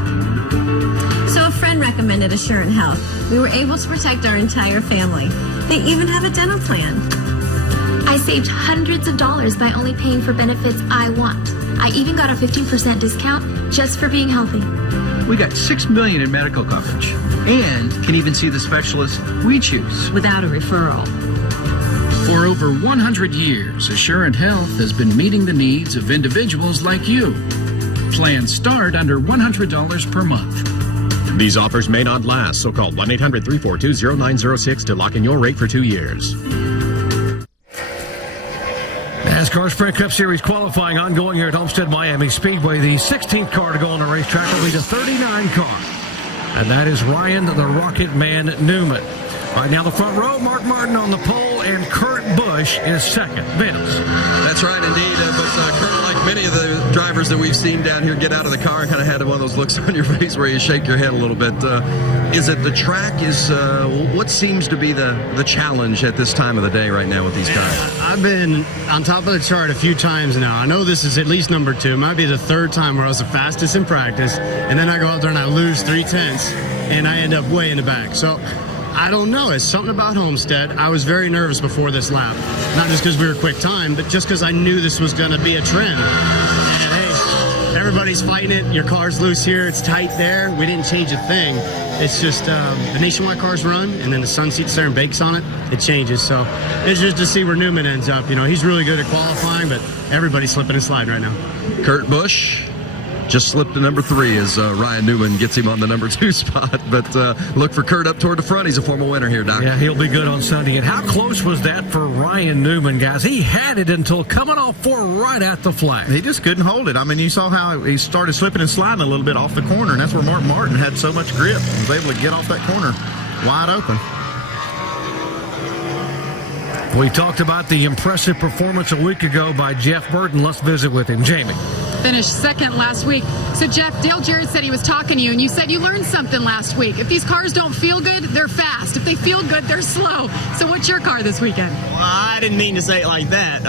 So a friend recommended Assurant Health. We were able to protect our entire family. They even have a dental plan. I saved hundreds of dollars by only paying for benefits I want. I even got a 15% discount just for being healthy. We got $6 million in medical coverage and can even see the specialist we choose without a referral. For over 100 years, Assurant Health has been meeting the needs of individuals like you. Plans start under $100 per month. These offers may not last, so call 1-800-342-0906 to lock in your rate for 2 years. NASCAR Sprint Cup Series qualifying ongoing here at Homestead Miami Speedway. The 16th car to go on the racetrack will be the 39 car. And that is Ryan the Rocket Man Newman. Right now the front row, Mark Martin on the pole, and Kurt Busch is second. Vince. That's right, indeed. But Kurt, like many of the drivers that we've seen down here get out of the car, kind of had one of those looks on your face where you shake your head a little bit. Is it the track? What seems to be the challenge at this time of the day right now with these guys? I've been on top of the chart a few times now. I know this is at least number 2. It might be the 3rd time where I was the fastest in practice, and then I go out there and I lose 3/10, and I end up way in the back. So I don't know. It's something about Homestead. I was very nervous before this lap. Not just because we were quick time, but just because I knew this was going to be a trend. And hey, everybody's fighting it. Your car's loose here. It's tight there. We didn't change a thing. It's just the nationwide cars run, and then the sun seats there and bakes on it. It changes. So it's just to see where Newman ends up. You know, he's really good at qualifying, but everybody's slipping and sliding right now. Kurt Busch just slipped to number 3 as Ryan Newman gets him on the number 2 spot. But look for Kurt up toward the front. He's a former winner here, Doc. Yeah, he'll be good on Sunday. And how close was that for Ryan Newman, guys? He had it until coming off 4 right at the flag. He just couldn't hold it. I mean, you saw how he started slipping and sliding a little bit off the corner, and that's where Mark Martin had so much grip and was able to get off that corner wide open. We talked about the impressive performance a week ago by Jeff Burton. Let's visit with him. Jamie. Finished second last week. So, Jeff, Dale Jarrett said he was talking to you, and you said you learned something last week. If these cars don't feel good, they're fast. If they feel good, they're slow. So what's your car this weekend? Well, I didn't mean to say it like that.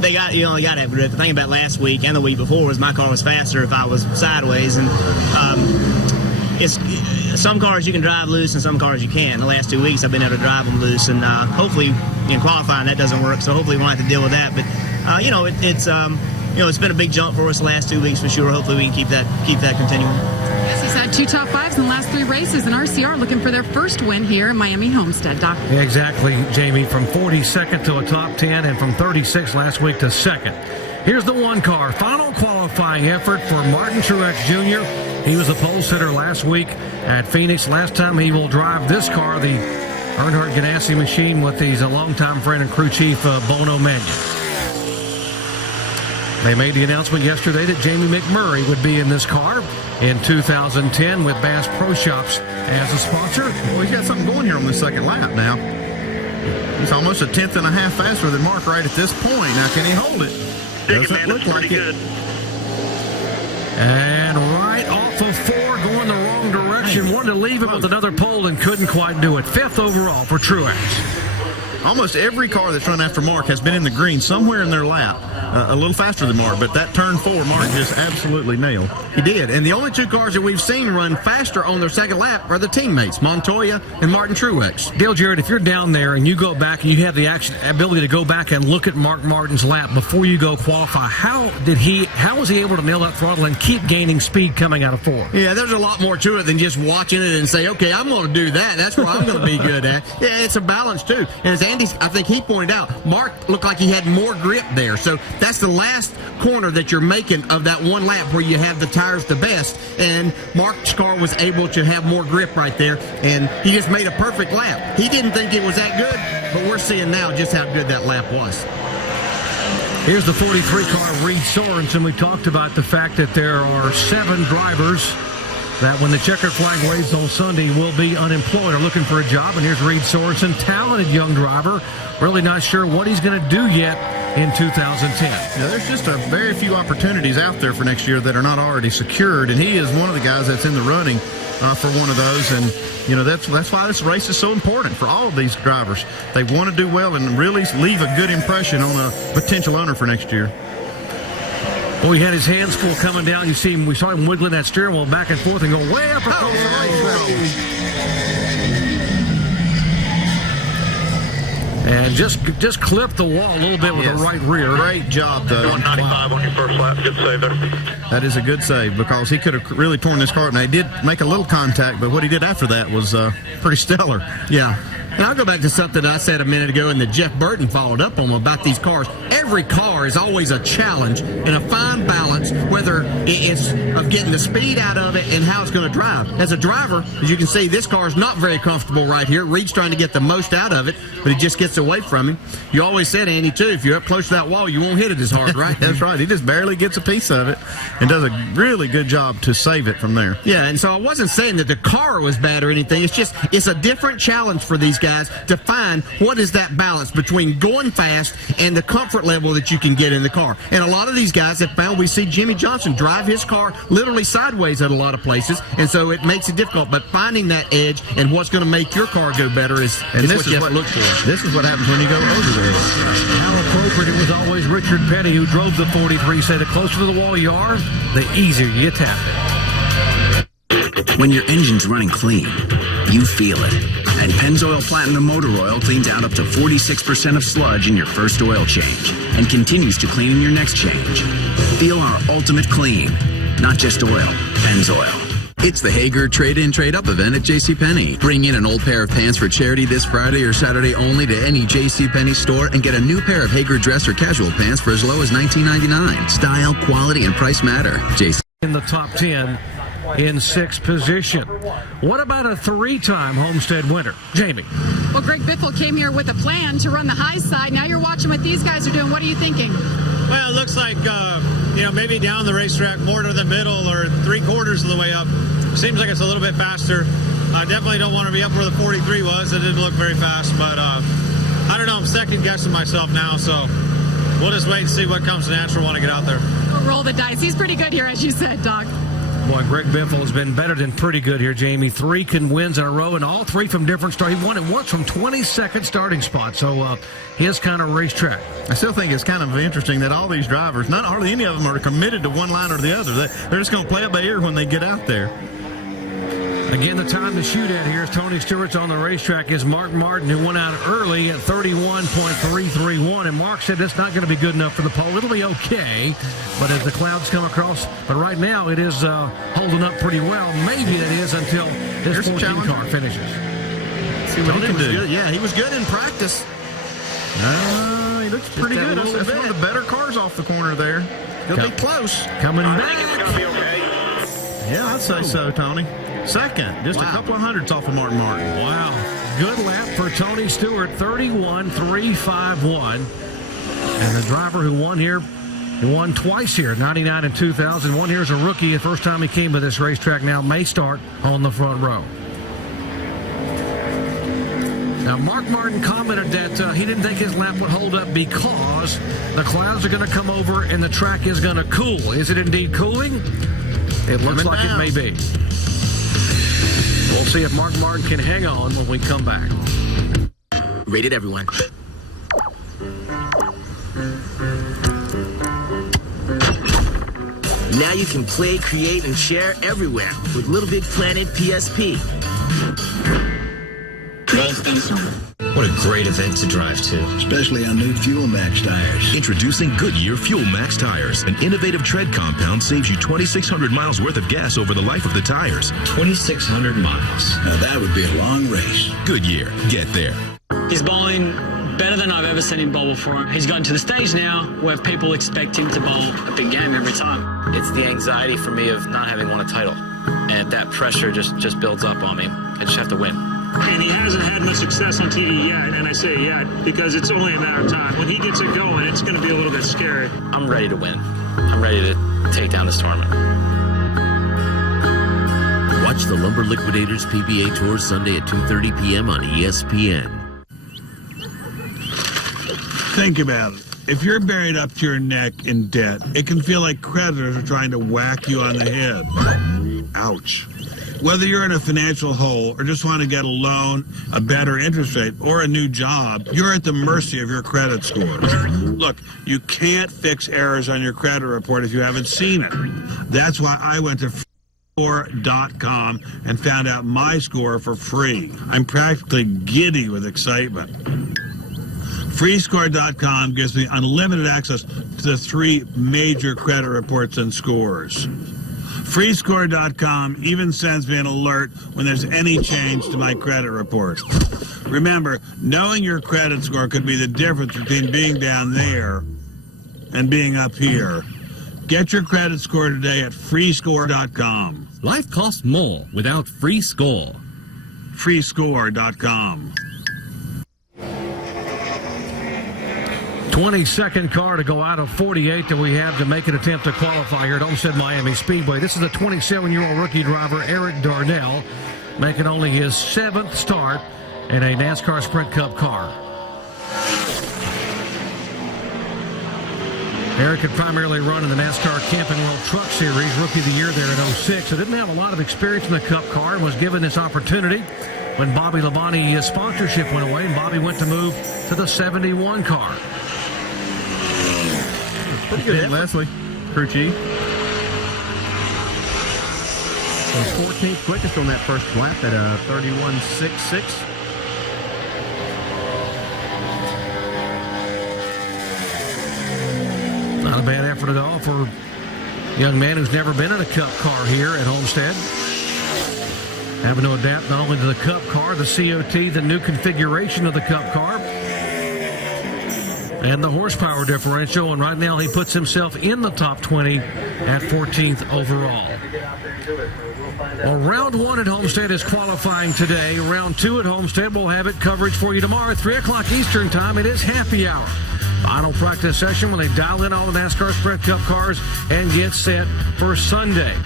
They got you got to have grip. The thing about last week and the week before was my car was faster if I was sideways, and it's some cars you can drive loose and some cars you can't. The last 2 weeks I've been able to drive them loose, and hopefully in qualifying that doesn't work. So hopefully we won't have to deal with that. But it's been a big jump for us the last 2 weeks for sure. Hopefully we can keep that continuing. Yes, he's had 2 top 5s in the last 3 races, and RCR looking for their first win here in Miami Homestead, Doc. Yeah, exactly, Jamie. From 42nd to a top 10, and from 36 last week to 2nd. Here's the 1 car. Final qualifying effort for Martin Truex Jr. He was a pole sitter last week at Phoenix. Last time he will drive this car, the Earnhardt Ganassi machine, with his longtime friend and crew chief, Bono Mannion. They made the announcement yesterday that Jamie McMurray would be in this car in 2010 with Bass Pro Shops as a sponsor. Well, he's got something going here on the second lap now. He's almost a 10th and a half faster than Mark right at this point. Now, can he hold it? Doesn't look like it. And right off of 4, going the wrong direction. Wanted to leave him with another pole and couldn't quite do it. 5th overall for Truex. Almost every car that's run after Mark has been in the green somewhere in their lap. A little faster than Mark, but that turn 4, Mark just absolutely nailed. He did. And the only 2 cars that we've seen run faster on their second lap are the teammates, Montoya and Martin Truex. Dale Jarrett, if you're down there and you go back and you have the ability to go back and look at Mark Martin's lap before you go qualify, how was he able to nail that throttle and keep gaining speed coming out of 4? Yeah, there's a lot more to it than just watching it and say, okay, I'm going to do that. That's what I'm going to be good at. Yeah, it's a balance, too. And as Andy, I think he pointed out, Mark looked like he had more grip there. So that's the last corner that you're making of that 1 lap where you have the tires the best. And Mark's car was able to have more grip right there. And he just made a perfect lap. He didn't think it was that good, but we're seeing now just how good that lap was. Here's the 43 car, Reed Sorensen. We talked about the fact that there are 7 drivers that when the checkered flag waves on Sunday will be unemployed or looking for a job. And here's Reed Sorensen, talented young driver, really not sure what he's going to do yet in 2010. Yeah, there's just a very few opportunities out there for next year that are not already secured, and he is one of the guys that's in the running for one of those. And that's why this race is so important for all of these drivers. They want to do well and really leave a good impression on a potential owner for next year. Well, he had his hands full coming down. We saw him wiggling that steering wheel back and forth and go way up across the racetrack. And just clipped the wall a little bit with the right rear. Great job, though. 195 on your first lap. Good save there. That is a good save because he could have really torn this car up. Now, he did make a little contact, but what he did after that was pretty stellar. Yeah. And I'll go back to something I said a minute ago and that Jeff Burton followed up on about these cars. Every car is always a challenge and a fine balance, whether it's of getting the speed out of it and how it's going to drive. As a driver, as you can see, this car is not very comfortable right here. Reed's trying to get the most out of it, but he just gets away from him. You always said, Andy, too, if you're up close to that wall, you won't hit it as hard, right? That's right. He just barely gets a piece of it and does a really good job to save it from there. Yeah, and so I wasn't saying that the car was bad or anything. It's just, it's a different challenge for these guys to find what is that balance between going fast and the comfort level that you can get in the car. And a lot of these guys have found, we see Jimmy Johnson drive his car literally sideways at a lot of places, and so it makes it difficult. But finding that edge and what's going to make your car go better is what you have to look for. This is what happens when you go over the edge. How appropriate it was always Richard Petty, who drove the 43, said the closer to the wall you are, the easier you tap it. When your engine's running clean, you feel it. And Pennzoil Platinum Motor Oil cleans out up to 46% of sludge in your first oil change and continues to clean in your next change. Feel our ultimate clean, not just oil, Pennzoil. It's the Hager Trade-In Trade-Up event at JCPenney. Bring in an old pair of pants for charity this Friday or Saturday only to any JCPenney store and get a new pair of Hager dress or casual pants for as low as $19.99. Style, quality, and price matter. JC in the top 10 in 6th position. What about a 3-time Homestead winner? Jamie. Well, Greg Biffle came here with a plan to run the high side. Now you're watching what these guys are doing. What are you thinking? Well, it looks like, maybe down the racetrack, more to the middle or 3/4 of the way up. Seems like it's a little bit faster. I definitely don't want to be up where the 43 was. It didn't look very fast, but I don't know. I'm second guessing myself now, so we'll just wait and see what comes natural when I get out there. We'll roll the dice. He's pretty good here, as you said, Doc. Boy, Greg Biffle has been better than pretty good here, Jamie. 3 wins in a row, and all 3 from different starts. He won it once from 22nd starting spot, so his kind of racetrack. I still think it's kind of interesting that all these drivers, not hardly any of them are committed to one line or the other. They're just going to play it by ear when they get out there. Again, the time to shoot at here, as Tony Stewart's on the racetrack, is Mark Martin, who went out early at 31.331. And Mark said it's not going to be good enough for the pole. It'll be okay, but as the clouds come across, but right now it is holding up pretty well. Maybe it is until this 14 car finishes. See what he can do. Good. Yeah, he was good in practice. He looks pretty good. That's one of the better cars off the corner there. It'll be close. Coming back. I think it's going to be okay. Yeah, I'd say so, Tony. Second, just a couple of hundredths off of Martin Martin. Wow. Good lap for Tony Stewart, 31.351. And the driver who won here, he won twice here, 99 and 2000. One here as a rookie, the first time he came to this racetrack now, may start on the front row. Now, Mark Martin commented that he didn't think his lap would hold up because the clouds are going to come over and the track is going to cool. Is it indeed cooling? It looks like it may be. We'll see if Mark Martin can hang on when we come back. Rated everyone. Now you can play, create, and share everywhere with Little Big Planet PSP. What a great event to drive to. Especially on new Fuel Max tires. Introducing Goodyear Fuel Max tires. An innovative tread compound saves you 2,600 miles worth of gas over the life of the tires. 2,600 miles. Now that would be a long race. Goodyear. Get there. He's bowling better than I've ever seen him bowl before. He's gotten to the stage now where people expect him to bowl a big game every time. It's the anxiety for me of not having won a title. And that pressure just builds up on me. I just have to win. And he hasn't had much success on TV yet, and I say yet because it's only a matter of time. When he gets it going, it's going to be a little bit scary. I'm ready to win. I'm ready to take down this tournament. Watch the Lumber Liquidators PBA Tour Sunday at 2:30 p.m. on ESPN. Think about it. If you're buried up to your neck in debt, it can feel like creditors are trying to whack you on the head. Ouch. Whether you're in a financial hole or just want to get a loan, a better interest rate, or a new job, you're at the mercy of your credit scores. Look, you can't fix errors on your credit report if you haven't seen it. That's why I went to score.com and found out my score for free. I'm practically giddy with excitement. Freescore.com gives me unlimited access to the 3 major credit reports and scores. Freescore.com even sends me an alert when there's any change to my credit report. Remember, knowing your credit score could be the difference between being down there and being up here. Get your credit score today at freescore.com. Life costs more without free score. Freescore.com. 22nd car to go out of 48 that we have to make an attempt to qualify here at Homestead Miami Speedway. This is a 27-year-old rookie driver, Eric Darnell, making only his 7th start in a NASCAR Sprint Cup car. Eric had primarily run in the NASCAR Camping World Truck Series, Rookie of the Year there in 06. So didn't have a lot of experience in the Cup car and was given this opportunity when Bobby Labonte's sponsorship went away and Bobby went to move to the 71 car. Pretty good, Leslie, crew chief. So 14th quickest on that first lap at 31.66. Not a bad effort at all for a young man who's never been in a Cup car here at Homestead. Having to adapt not only to the Cup car, the COT, the new configuration of the Cup car, and the horsepower differential. And right now he puts himself in the top 20 at 14th overall. Well, round 1 at Homestead is qualifying today. Round 2 at Homestead, we'll have it coverage for you tomorrow at 3 o'clock Eastern time. It is happy hour. Final practice session when they dial in all the NASCAR Sprint Cup cars and get set for Sunday.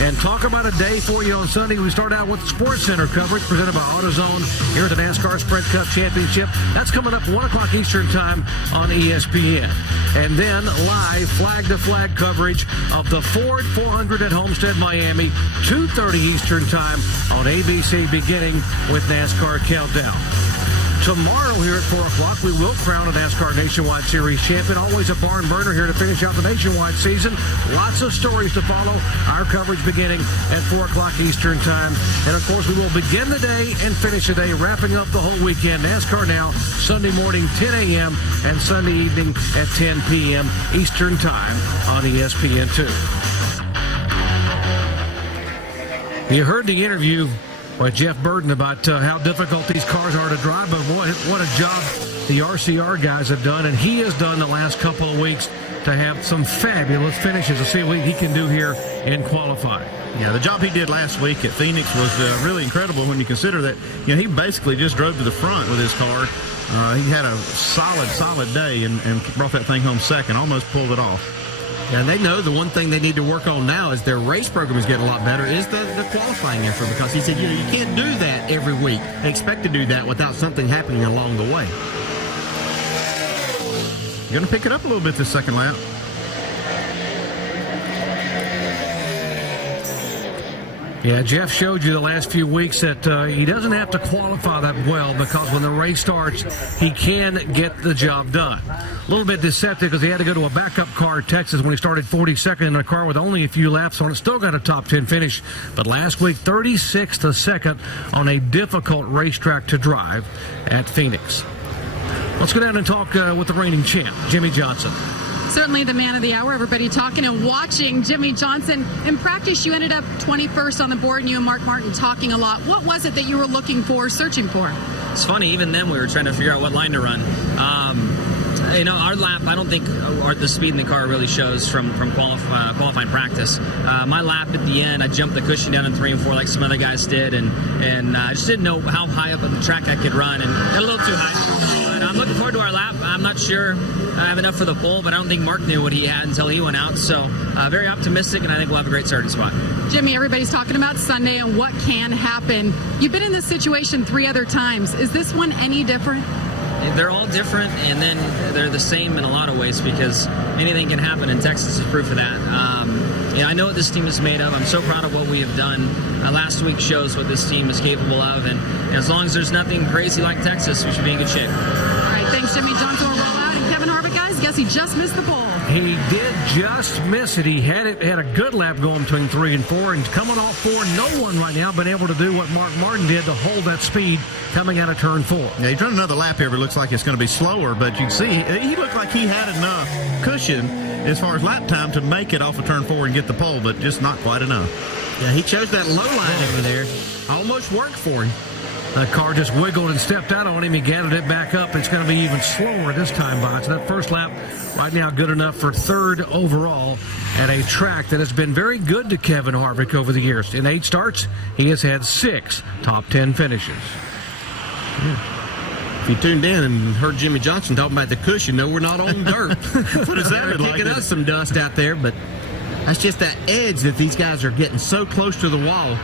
And talk about a day for you on Sunday. We start out with the Sports Center coverage presented by AutoZone here at the NASCAR Sprint Cup Championship. That's coming up 1 o'clock Eastern time on ESPN. And then live flag-to-flag coverage of the Ford 400 at Homestead, Miami, 2:30 Eastern time on ABC, beginning with NASCAR Countdown. Tomorrow here at 4 o'clock, we will crown a NASCAR Nationwide Series champion. Always a barn burner here to finish out the Nationwide season. Lots of stories to follow. Our coverage beginning at 4 o'clock Eastern time. And, of course, we will begin the day and finish the day, wrapping up the whole weekend. NASCAR Now, Sunday morning, 10 a.m., and Sunday evening at 10 p.m. Eastern time on ESPN2. You heard the interview by Jeff Burton about how difficult these cars are to drive, but what a job the RCR guys have done, and he has done the last couple of weeks to have some fabulous finishes. We'll see what he can do here in qualifying. Yeah, the job he did last week at Phoenix was really incredible when you consider that, he basically just drove to the front with his car. He had a solid day and brought that thing home second, almost pulled it off. And they know the one thing they need to work on now is their race program is getting a lot better, is the qualifying effort, because he said, you can't do that every week and expect to do that without something happening along the way. You're going to pick it up a little bit this second lap. Yeah, Jeff showed you the last few weeks that he doesn't have to qualify that well, because when the race starts, he can get the job done. A little bit deceptive because he had to go to a backup car at Texas when he started 42nd in a car with only a few laps on it. Still got a top 10 finish. But last week, 36th to second on a difficult racetrack to drive at Phoenix. Let's go down and talk with the reigning champ, Jimmie Johnson. Certainly the man of the hour. Everybody talking and watching Jimmie Johnson. In practice, you ended up 21st on the board, and you and Mark Martin talking a lot. What was it that you were looking for, searching for? It's funny, even then we were trying to figure out what line to run. Our lap, I don't think the speed in the car really shows from qualifying practice. My lap at the end, I jumped the cushion down in 3 and 4 like some other guys did, and I just didn't know how high up on the track I could run, and got a little too high. But I'm looking forward to our lap. I'm not sure I have enough for the pole, but I don't think Mark knew what he had until he went out. So very optimistic, and I think we'll have a great starting spot. Jimmie, everybody's talking about Sunday and what can happen. You've been in this situation 3 other times. Is this one any different? They're all different, and then they're the same in a lot of ways, because anything can happen, and Texas is proof of that. I know what this team is made of. I'm so proud of what we have done. Last week shows what this team is capable of, and as long as there's nothing crazy like Texas, we should be in good shape. All right, thanks, Jimmie Johnson. Will roll out, and Kevin Harvick, guys, guess he just missed the pole. He did just miss it. He had a good lap going between 3 and 4, and coming off 4, no one right now been able to do what Mark Martin did to hold that speed coming out of turn 4. Yeah, he's run another lap here, but it looks like it's going to be slower, but you can see he looked like he had enough cushion as far as lap time to make it off of turn 4 and get the pole, but just not quite enough. Yeah, he chose that low line over there. Almost worked for him. The car just wiggled and stepped out on him. He gathered it back up. It's going to be even slower this time by. So that first lap right now good enough for 3rd overall at a track that has been very good to Kevin Harvick over the years. In 8 starts, he has had 6 top 10 finishes. If you tuned in and heard Jimmy Johnson talking about the cushion, no, we're not on dirt. What does that They're kicking us some dust out there, but that's just that edge that these guys are getting so close to the wall,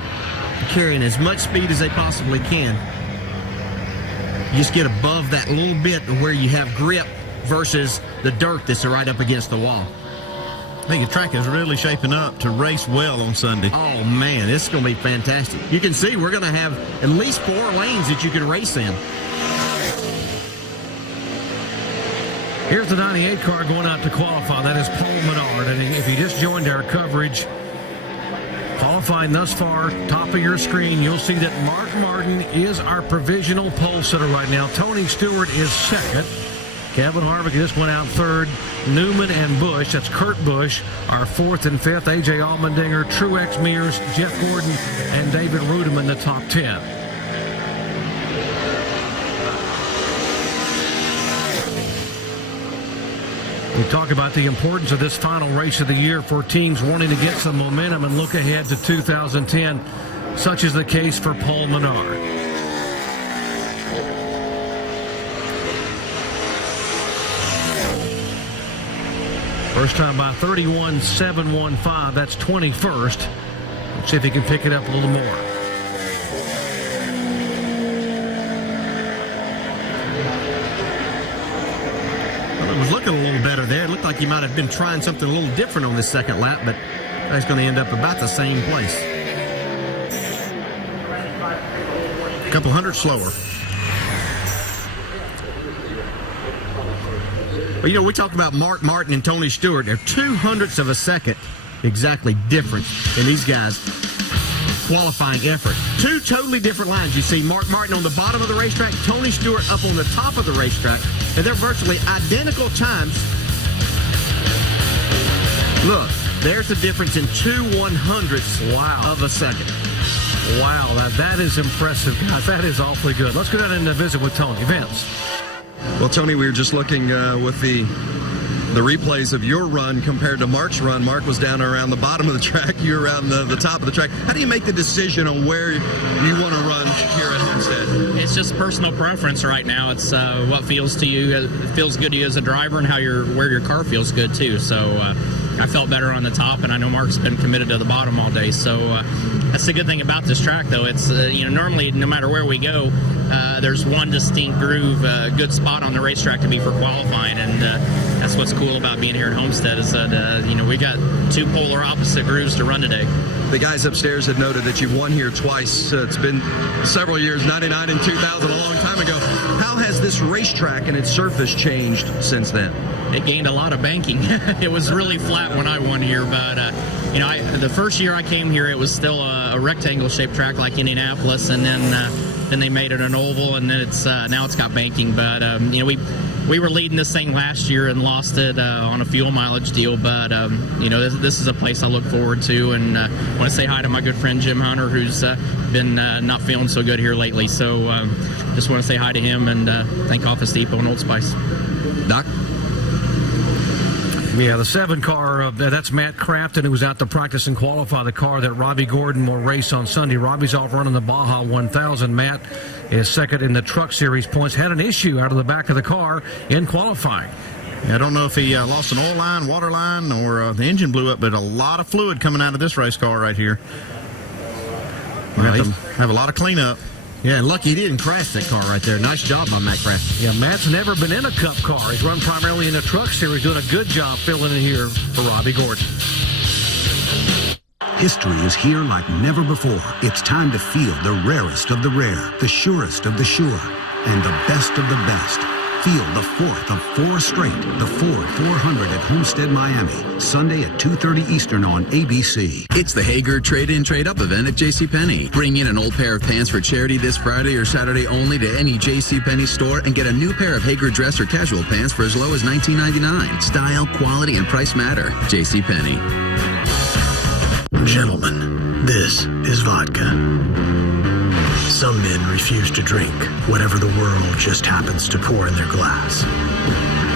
carrying as much speed as they possibly can. You just get above that little bit where you have grip versus the dirt that's right up against the wall. I think the track is really shaping up to race well on Sunday. Oh, man, this is going to be fantastic. You can see we're going to have at least 4 lanes that you can race in. Here's the 98 car going out to qualify. That is Paul Menard. And if you just joined our coverage, qualifying thus far, top of your screen, you'll see that Mark Martin is our provisional pole sitter right now. Tony Stewart is 2nd. Kevin Harvick just went out 3rd. Newman and Busch, that's Kurt Busch, are 4th and 5th. A.J. Allmendinger, Truex Mears, Jeff Gordon, and David Rudem in the top 10. We talk about the importance of this final race of the year for teams wanting to get some momentum and look ahead to 2010. Such is the case for Paul Menard. First time by 31.715. That's 21st. Let's see if he can pick it up a little more. It was looking a little better there. It looked like he might have been trying something a little different on this second lap, but that's going to end up about the same place. A couple hundred slower. Well, you know, we talk about Mark Martin and Tony Stewart. They're 0.02 of a second exactly different in these guys' qualifying effort. 2 totally different lines. You see Mark Martin on the bottom of the racetrack, Tony Stewart up on the top of the racetrack, and they're virtually identical times. Look, there's the difference in 2/100ths of a second. Wow, that is impressive, guys. That is awfully good. Let's go down and visit with Tony. Vince. Well, Tony, we were just looking with the replays of your run compared to Mark's run. Mark was down around the bottom of the track. You were around the top of the track. How do you make the decision on where you want to run here at Homestead? It's just personal preference right now. It's what feels to you. It feels good to you as a driver, and where your car feels good too. So I felt better on the top, and I know Mark's been committed to the bottom all day. So that's the good thing about this track, though. It's normally no matter where we go, there's one distinct groove, good spot on the racetrack to be for qualifying, and that's what's cool about being here at Homestead is that we got 2 polar opposite grooves to run today. The guys upstairs had noted that you've won here twice. It's been several years, 99 and 2000, a long time ago. How has this racetrack and its surface changed since then? It gained a lot of banking. It was really flat when I won here, but the first year I came here, it was still a rectangle-shaped track like Indianapolis, and then they made it an oval, and then now it's got banking. But we were leading this thing last year and lost it on a fuel mileage deal. But this is a place I look forward to, and I want to say hi to my good friend Jim Hunter, who's been not feeling so good here lately. So just want to say hi to him and thank Office Depot and Old Spice. Doc. Yeah, the 7 car, that's Matt Crafton, who was out to practice and qualify the car that Robbie Gordon will race on Sunday. Robbie's off running the Baja 1000. Matt is 2nd in the Truck Series points. Had an issue out of the back of the car in qualifying. I don't know if he lost an oil line, water line, or the engine blew up, but a lot of fluid coming out of this race car right here. We have to have a lot of cleanup. Yeah, and lucky he didn't crash that car right there. Nice job by Matt Crafton. Yeah, Matt's never been in a Cup car. He's run primarily in a Truck Series, doing a good job filling in here for Robbie Gordon. History is here like never before. It's time to feel the rarest of the rare, the surest of the sure, and the best of the best. Feel the fourth of 4 straight, the Ford 400 at Homestead, Miami, Sunday at 2:30 Eastern on ABC. It's the Hager Trade-In Trade-Up event at JCPenney. Bring in an old pair of pants for charity this Friday or Saturday only to any JCPenney store and get a new pair of Hager dress or casual pants for as low as $19.99. Style, quality, and price matter. JCPenney. Gentlemen, this is vodka. Some men refuse to drink whatever the world just happens to pour in their glass.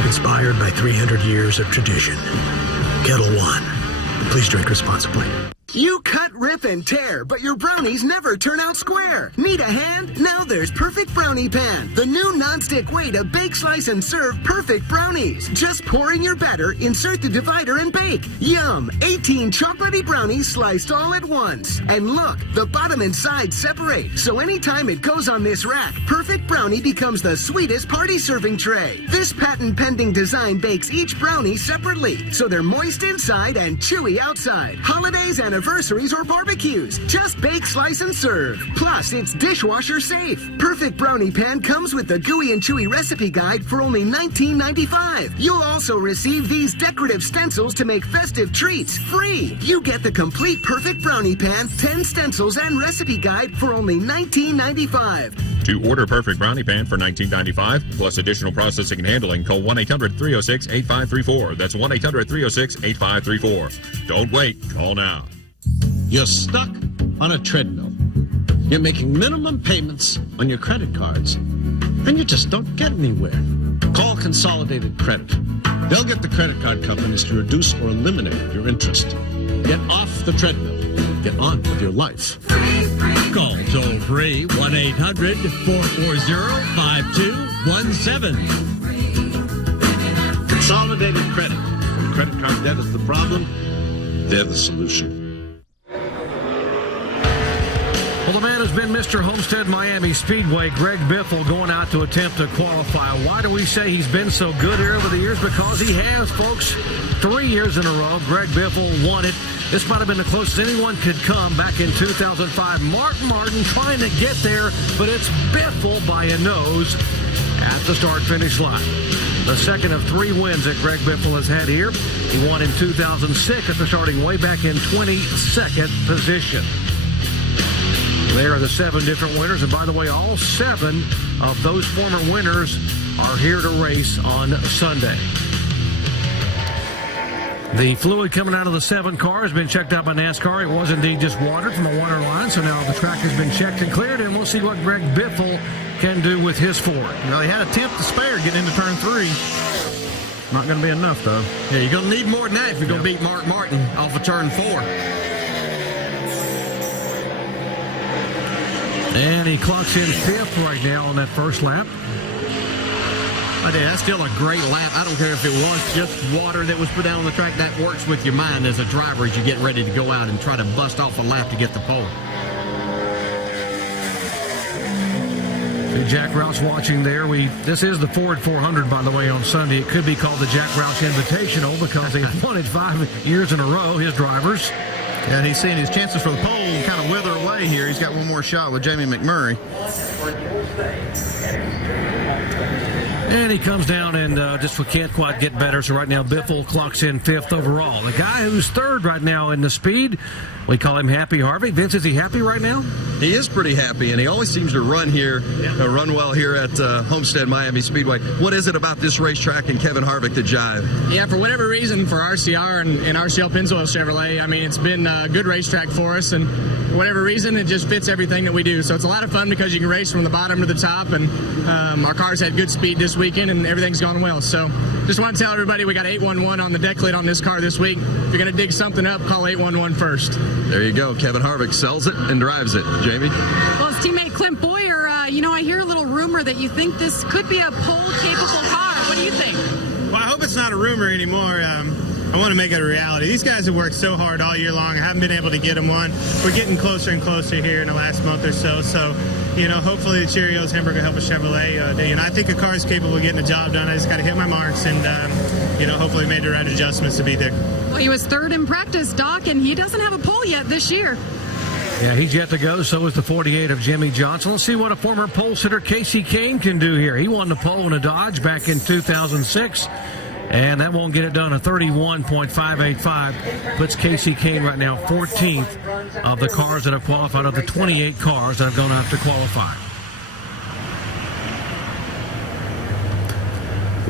Inspired by 300 years of tradition. Kettle One. Please drink responsibly. You cut, rip, and tear, but your brownies never turn out square. Need a hand? Now there's Perfect Brownie Pan, the new non-stick way to bake, slice, and serve perfect brownies. Just pour in your batter, insert the divider, and bake. Yum! 18 chocolatey brownies sliced all at once. And look, the bottom and sides separate, so anytime it goes on this rack, Perfect Brownie becomes the sweetest party serving tray. This patent-pending design bakes each brownie separately, so they're moist inside and chewy outside. Holidays, anniversaries, or barbecues. Just bake, slice, and serve. Plus, it's dishwasher safe. Perfect Brownie Pan comes with the gooey and chewy recipe guide for only $19.95. You'll also receive these decorative stencils to make festive treats free. You get the complete Perfect Brownie Pan, 10 stencils, and recipe guide for only $19.95. To order Perfect Brownie Pan for $19.95 plus additional processing and handling, call 1-800-306-8534. That's 1-800-306-8534. Don't wait. Call now. You're stuck on a treadmill. You're making minimum payments on your credit cards, and you just don't get anywhere. Call Consolidated Credit. They'll get the credit card companies to reduce or eliminate your interest. Get off the treadmill. Get on with your life. Call toll-free 1-800-440-5217. Consolidated Credit. When credit card debt is the problem, they're the solution. Well, the man has been Mr. Homestead Miami Speedway, Greg Biffle, going out to attempt to qualify. Why do we say he's been so good here over the years? Because he has, folks. 3 years in a row, Greg Biffle won it. This might have been the closest anyone could come back in 2005. Mark Martin trying to get there, but it's Biffle by a nose at the start-finish line. The second of 3 wins that Greg Biffle has had here. He won in 2006 after starting way back in 22nd position. There are the 7 different winners, and by the way, all 7 of those former winners are here to race on Sunday. The fluid coming out of the 7 car has been checked out by NASCAR. It was indeed just water from the water line, so now the track has been checked and cleared, and we'll see what Greg Biffle can do with his Ford. Well, he had a tenth to spare getting into turn 3. Not going to be enough, though. Yeah, you're going to need more than that if you're going to beat Mark Martin off of turn 4. And he clocks in 5th right now on that first lap. That's still a great lap. I don't care if it was just water that was put down on the track. That works with your mind as a driver as you get ready to go out and try to bust off a lap to get the pole. Jack Roush watching there. This is the Ford 400, by the way, on Sunday. It could be called the Jack Roush Invitational because they've won it 5 years in a row, his drivers. And he's seeing his chances for the pole kind of wither away here. He's got one more shot with Jamie McMurray. And he comes down and just can't quite get better. So right now, Biffle clocks in 5th overall. The guy who's 3rd right now in the speed, we call him Happy Harvey. Vince, is he happy right now? He is pretty happy, and he always seems to run well here at Homestead Miami Speedway. What is it about this racetrack and Kevin Harvick that jive? Yeah, for whatever reason, for RCR and RCL Pennzoil Chevrolet, I mean, it's been a good racetrack for us, and for whatever reason, it just fits everything that we do. So it's a lot of fun because you can race from the bottom to the top, and our cars had good speed this weekend, and everything's gone well. So just want to tell everybody we got 811 on the deck lid on this car this week. If you're going to dig something up, call 811 first. There you go. Kevin Harvick sells it and drives it. Jamie? Well, his teammate Clint Boyer, I hear a little rumor that you think this could be a pole-capable car. What do you think? Well, I hope it's not a rumor anymore. I want to make it a reality. These guys have worked so hard all year long. I haven't been able to get them one. We're getting closer and closer here in the last month or so. So, hopefully the Cheerios Hamburger help with Chevrolet. I think a car is capable of getting the job done. I just got to hit my marks and, hopefully made the right adjustments to be there. Well, he was 3rd in practice, Doc, and he doesn't have a pole yet this year. Yeah, he's yet to go. So is the 48 of Jimmy Johnson. Let's see what a former pole sitter Casey Kane can do here. He won the pole in a Dodge back in 2006. And that won't get it done. A 31.585 puts Casey Kane right now 14th of the cars that have qualified, of the 28 cars that have gone out to qualify.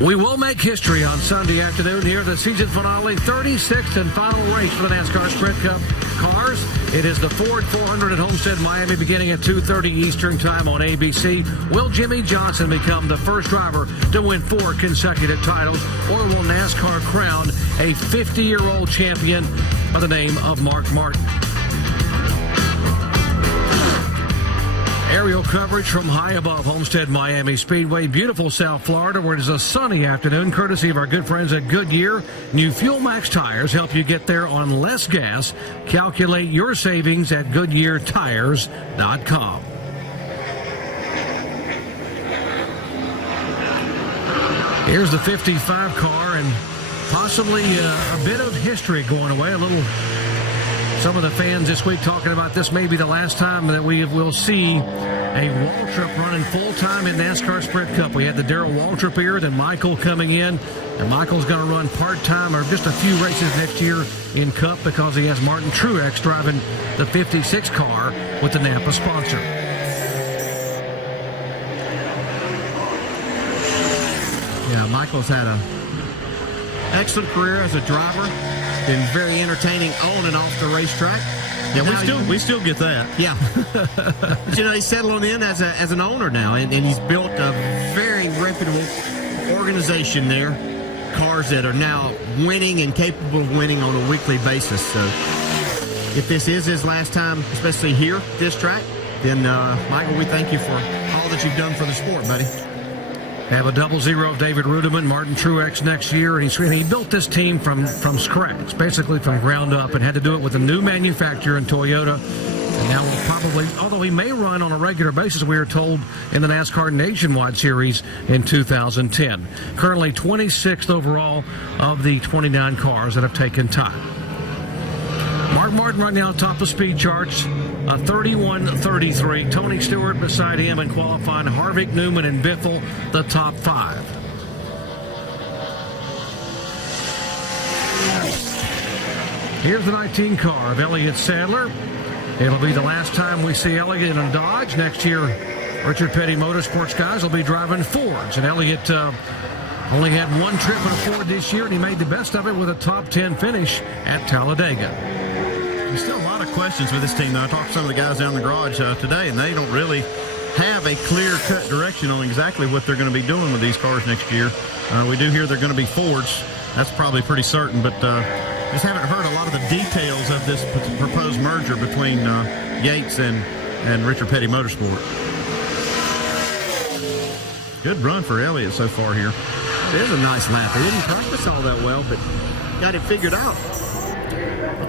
We will make history on Sunday afternoon here, the season finale, 36th and final race for the NASCAR Sprint Cup cars. It is the Ford 400 at Homestead, Miami, beginning at 2:30 Eastern Time on ABC. Will Jimmy Johnson become the first driver to win 4 consecutive titles, or will NASCAR crown a 50-year-old champion by the name of Mark Martin? Aerial coverage from high above Homestead Miami Speedway, beautiful South Florida, where it is a sunny afternoon, courtesy of our good friends at Goodyear. New Fuel Max tires help you get there on less gas. Calculate your savings at GoodyearTires.com. Here's the 55 car, and possibly a bit of history going away. Some of the fans this week talking about this may be the last time that we will see a Waltrip running full-time in NASCAR Sprint Cup. We had the Darrell Waltrip here, then Michael coming in, and Michael's going to run part-time or just a few races next year in Cup because he has Martin Truex driving the 56 car with the Napa sponsor. Yeah, Michael's had an excellent career as a driver. Been very entertaining on and off the racetrack. Yeah, we still get that. Yeah. But, he's settling in as an owner now, and he's built a very reputable organization there. Cars that are now winning and capable of winning on a weekly basis. So if this is his last time, especially here, this track, then, Michael, we thank you for all that you've done for the sport, buddy. Have a 00 of David Rudiman, Martin Truex next year, and he built this team from scratch, basically from ground up, and had to do it with a new manufacturer in Toyota. And now we'll probably, although he may run on a regular basis, we are told, in the NASCAR Nationwide Series in 2010. Currently 26th overall of the 29 cars that have taken time. Mark Martin right now top of speed charts, a 31.33. Tony Stewart beside him in qualifying. Harvick, Newman, and Biffle, the top 5. Here's the 19 car of Elliott Sadler. It'll be the last time we see Elliott in a Dodge. Next year, Richard Petty Motorsports guys will be driving Fords. And Elliott only had one trip in a Ford this year, and he made the best of it with a top 10 finish at Talladega. There's still a lot of questions with this team. I talked to some of the guys down in the garage today, and they don't really have a clear-cut direction on exactly what they're going to be doing with these cars next year. We do hear they're going to be Fords. That's probably pretty certain, but just haven't heard a lot of the details of this proposed merger between Yates and Richard Petty Motorsport. Good run for Elliott so far here. It is a nice lap. He didn't practice all that well, but got it figured out.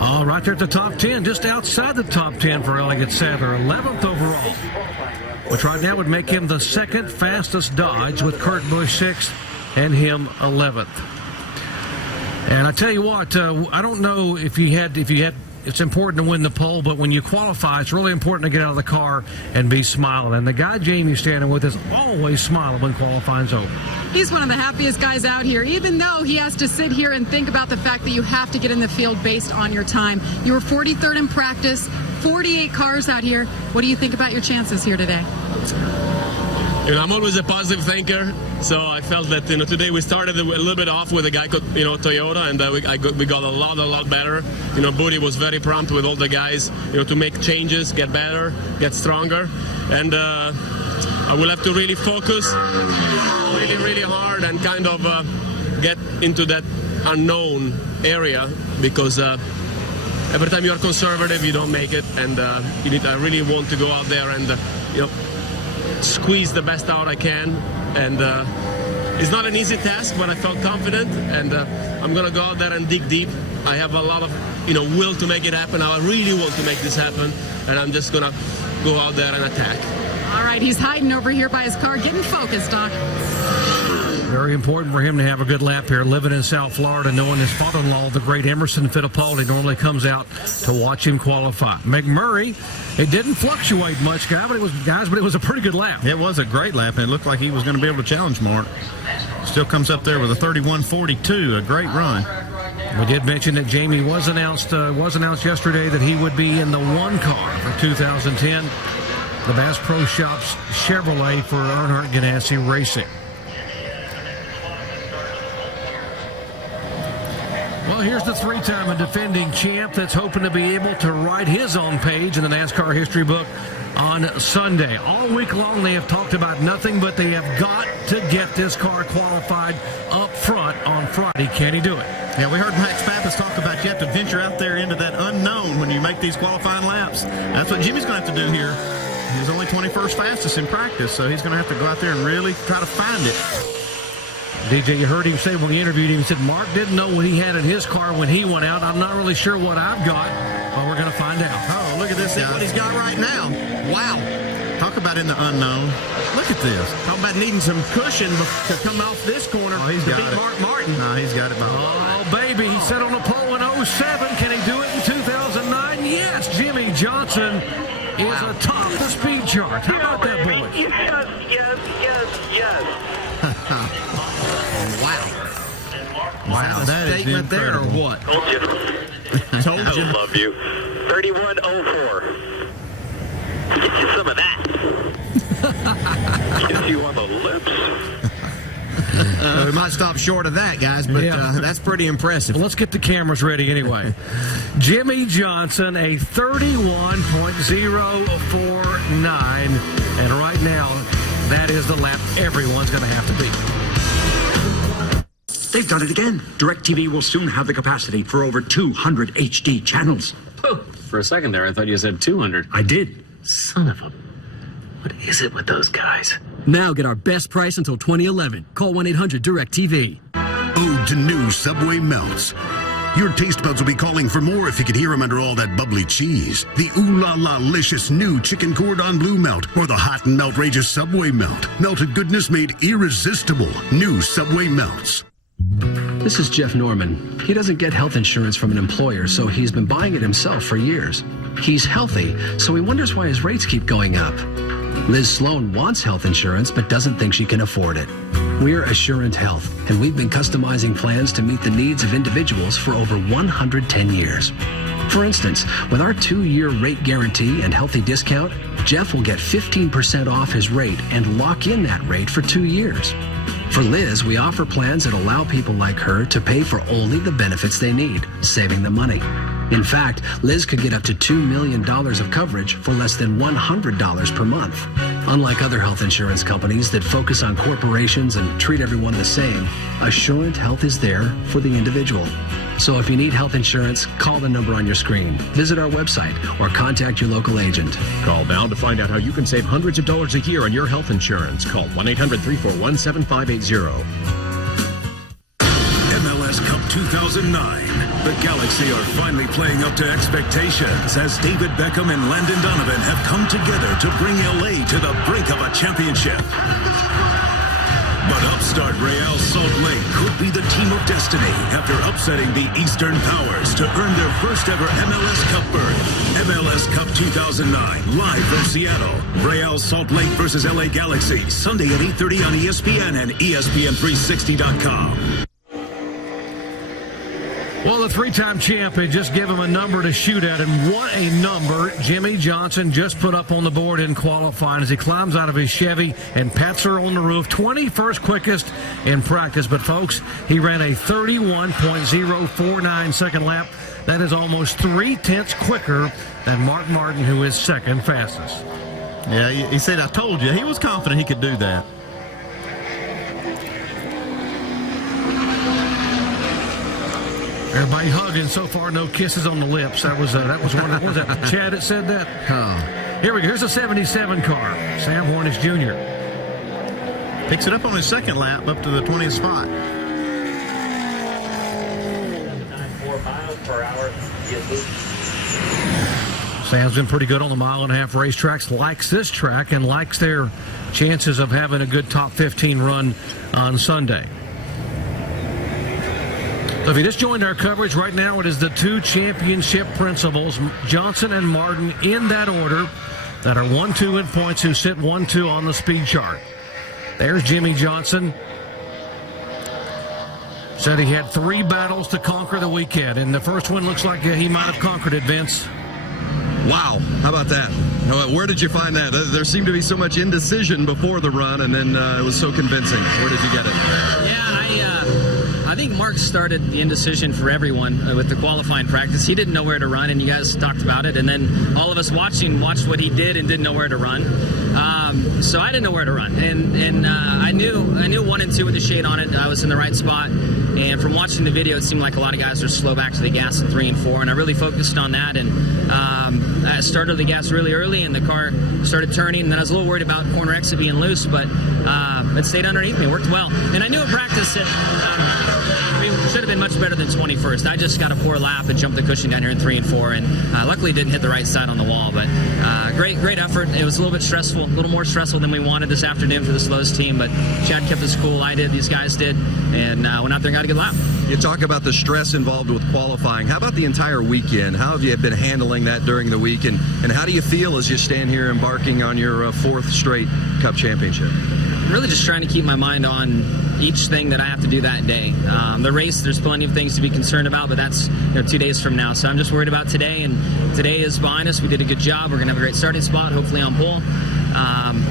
All right, there at the top 10, just outside the top 10 for Elliott Sadler, 11th overall, which right now would make him the second fastest Dodge, with Kurt Busch 6th and him 11th. And I tell you what, I don't know if you had, it's important to win the pole, but when you qualify, it's really important to get out of the car and be smiling. And the guy Jamie's standing with is always smiling when qualifying's over. He's one of the happiest guys out here, even though he has to sit here and think about the fact that you have to get in the field based on your time. You were 43rd in practice, 48 cars out here. What do you think about your chances here today? I'm always a positive thinker, so I felt that today we started a little bit off with a guy called Toyota, and we got a lot better. Booty was very prompt with all the guys to make changes, get better, get stronger, and I will have to really focus really hard and kind of get into that unknown area, because every time you're conservative you don't make it, and I really want to go out there and squeeze the best out I can, and it's not an easy task, but I felt confident, and I'm gonna go out there and dig deep. I have a lot of will to make it happen. I really want to make this happen, and I'm just gonna go out there and attack. All right, he's hiding over here by his car, getting focused, Doc. Very important for him to have a good lap here, living in South Florida, knowing his father-in-law, the great Emerson Fittipaldi, normally comes out to watch him qualify. McMurray, it didn't fluctuate much, but it was a pretty good lap. It was a great lap, and it looked like he was going to be able to challenge Mark. Still comes up there with a 31.42, a great run. We did mention that Jamie was announced yesterday that he would be in the one car for 2010, the Bass Pro Shops Chevrolet for Earnhardt Ganassi Racing. Well, here's the three-time and defending champ that's hoping to be able to write his own page in the NASCAR history book on Sunday. All week long they have talked about nothing, but they have got to get this car qualified up front on Friday. Can he do it? Yeah, we heard Max Pappas talk about you have to venture out there into that unknown when you make these qualifying laps. That's what Jimmy's going to have to do here. He's only 21st fastest in practice, so he's going to have to go out there and really try to find it. DJ, you heard him say when he interviewed him, he said Mark didn't know what he had in his car when he went out. I'm not really sure what I've got, but we're going to find out. Oh, look at this guy. What he's got right now. Wow. Talk about in the unknown. Look at this. Talk about needing some cushion to come off this corner to beat it. Mark Martin. No, he's got it. Oh, baby. He set on a pole in 07. Can he do it in 2009? Yes. Jimmy Johnson is atop the speed chart. How about that, boy? Yes. Wow, that is statement there or what? Told you. Told you. I love you. 3104. Get you some of that. Kiss you on the lips. We might stop short of that, guys, but that's pretty impressive. Well, let's get the cameras ready anyway. Jimmy Johnson, a 31.049, and right now, that is the lap everyone's going to have to beat. They've done it again. DirecTV will soon have the capacity for over 200 HD channels. Oh, for a second there, I thought you said 200. I did. Son of a... What is it with those guys? Now get our best price until 2011. Call 1-800-DIRECTV. Ode to new Subway melts. Your taste buds will be calling for more if you could hear them under all that bubbly cheese. The ooh-la-la-licious new chicken cordon bleu melt or the hot and outrageous Subway melt. Melted goodness made irresistible. New Subway melts. This is Jeff Norman. He doesn't get health insurance from an employer, so he's been buying it himself for years. He's healthy, so he wonders why his rates keep going up. Liz Sloan wants health insurance, but doesn't think she can afford it. We're Assurant Health, and we've been customizing plans to meet the needs of individuals for over 110 years. For instance, with our 2-year rate guarantee and healthy discount, Jeff will get 15% off his rate and lock in that rate for 2 years. For Liz, we offer plans that allow people like her to pay for only the benefits they need, saving them money. In fact, Liz could get up to $2 million of coverage for less than $100 per month. Unlike other health insurance companies that focus on corporations and treat everyone the same, Assurant Health is there for the individual. So if you need health insurance, call the number on your screen, visit our website, or contact your local agent. Call now to find out how you can save hundreds of dollars a year on your health insurance. Call 1-800-341-7580. MLS Cup 2009. The Galaxy are finally playing up to expectations as David Beckham and Landon Donovan have come together to bring LA to the brink of a championship. But upstart Real Salt Lake could be the team of destiny after upsetting the Eastern Powers to earn their first ever MLS Cup berth. MLS Cup 2009, live from Seattle. Real Salt Lake versus LA Galaxy, Sunday at 8:30 on ESPN and ESPN360.com. Well, the three-time champ had just given him a number to shoot at, and what a number Jimmy Johnson just put up on the board in qualifying as he climbs out of his Chevy and pats her on the roof. 21st quickest in practice, but folks, he ran a 31.049 second lap. That is almost 3/10 quicker than Mark Martin, who is second fastest. Yeah, he said, I told you. He was confident he could do that. Everybody hugging so far, no kisses on the lips. That was one. Was that Chad that said that? Oh. Here we go. Here's a 77 car. Sam Hornish Jr. Picks it up on his second lap up to the 20th spot. 4 miles per hour. Sam's been pretty good on the mile-and-a-half racetracks, likes this track, and likes their chances of having a good top 15 run on Sunday. So if you just joined our coverage right now, it is the two championship principals, Johnson and Martin, in that order, that are 1-2 in points, who sit 1-2 on the speed chart. There's Jimmy Johnson. Said he had 3 battles to conquer the weekend, and the first one looks like he might have conquered it, Vince. Wow, how about that? Where did you find that? There seemed to be so much indecision before the run, and then it was so convincing. Where did you get it? Yeah, I think Mark started the indecision for everyone with the qualifying practice. He didn't know where to run, and you guys talked about it. And then all of us watched what he did and didn't know where to run. So I didn't know where to run, and I knew 1 and 2 with the shade on it. I was in the right spot. And from watching the video, it seemed like a lot of guys were slow back to the gas in 3 and 4, and I really focused on that. And I started the gas really early, and the car started turning. And then I was a little worried about corner exit being loose, but it stayed underneath me. It worked well. And I knew in practice that it should have been much better than 21st. I just got a poor lap and jumped the cushion down here in 3 and 4, and luckily didn't hit the right side on the wall. But great effort. It was a little bit stressful, a little more stressful than we wanted this afternoon for the slows team. But Chad kept us cool. I did. These guys did, and went out there and got a good lap. You talk about the stress involved with qualifying. How about the entire weekend? How have you been handling that during the week, and how do you feel as you stand here embarking on your 4th straight Cup championship? I'm really just trying to keep my mind on each thing that I have to do that day. The race, there's plenty of things to be concerned about, but that's 2 days from now. So I'm just worried about today, and today is behind us. We did a good job. We're going to have a great starting spot, hopefully on pole.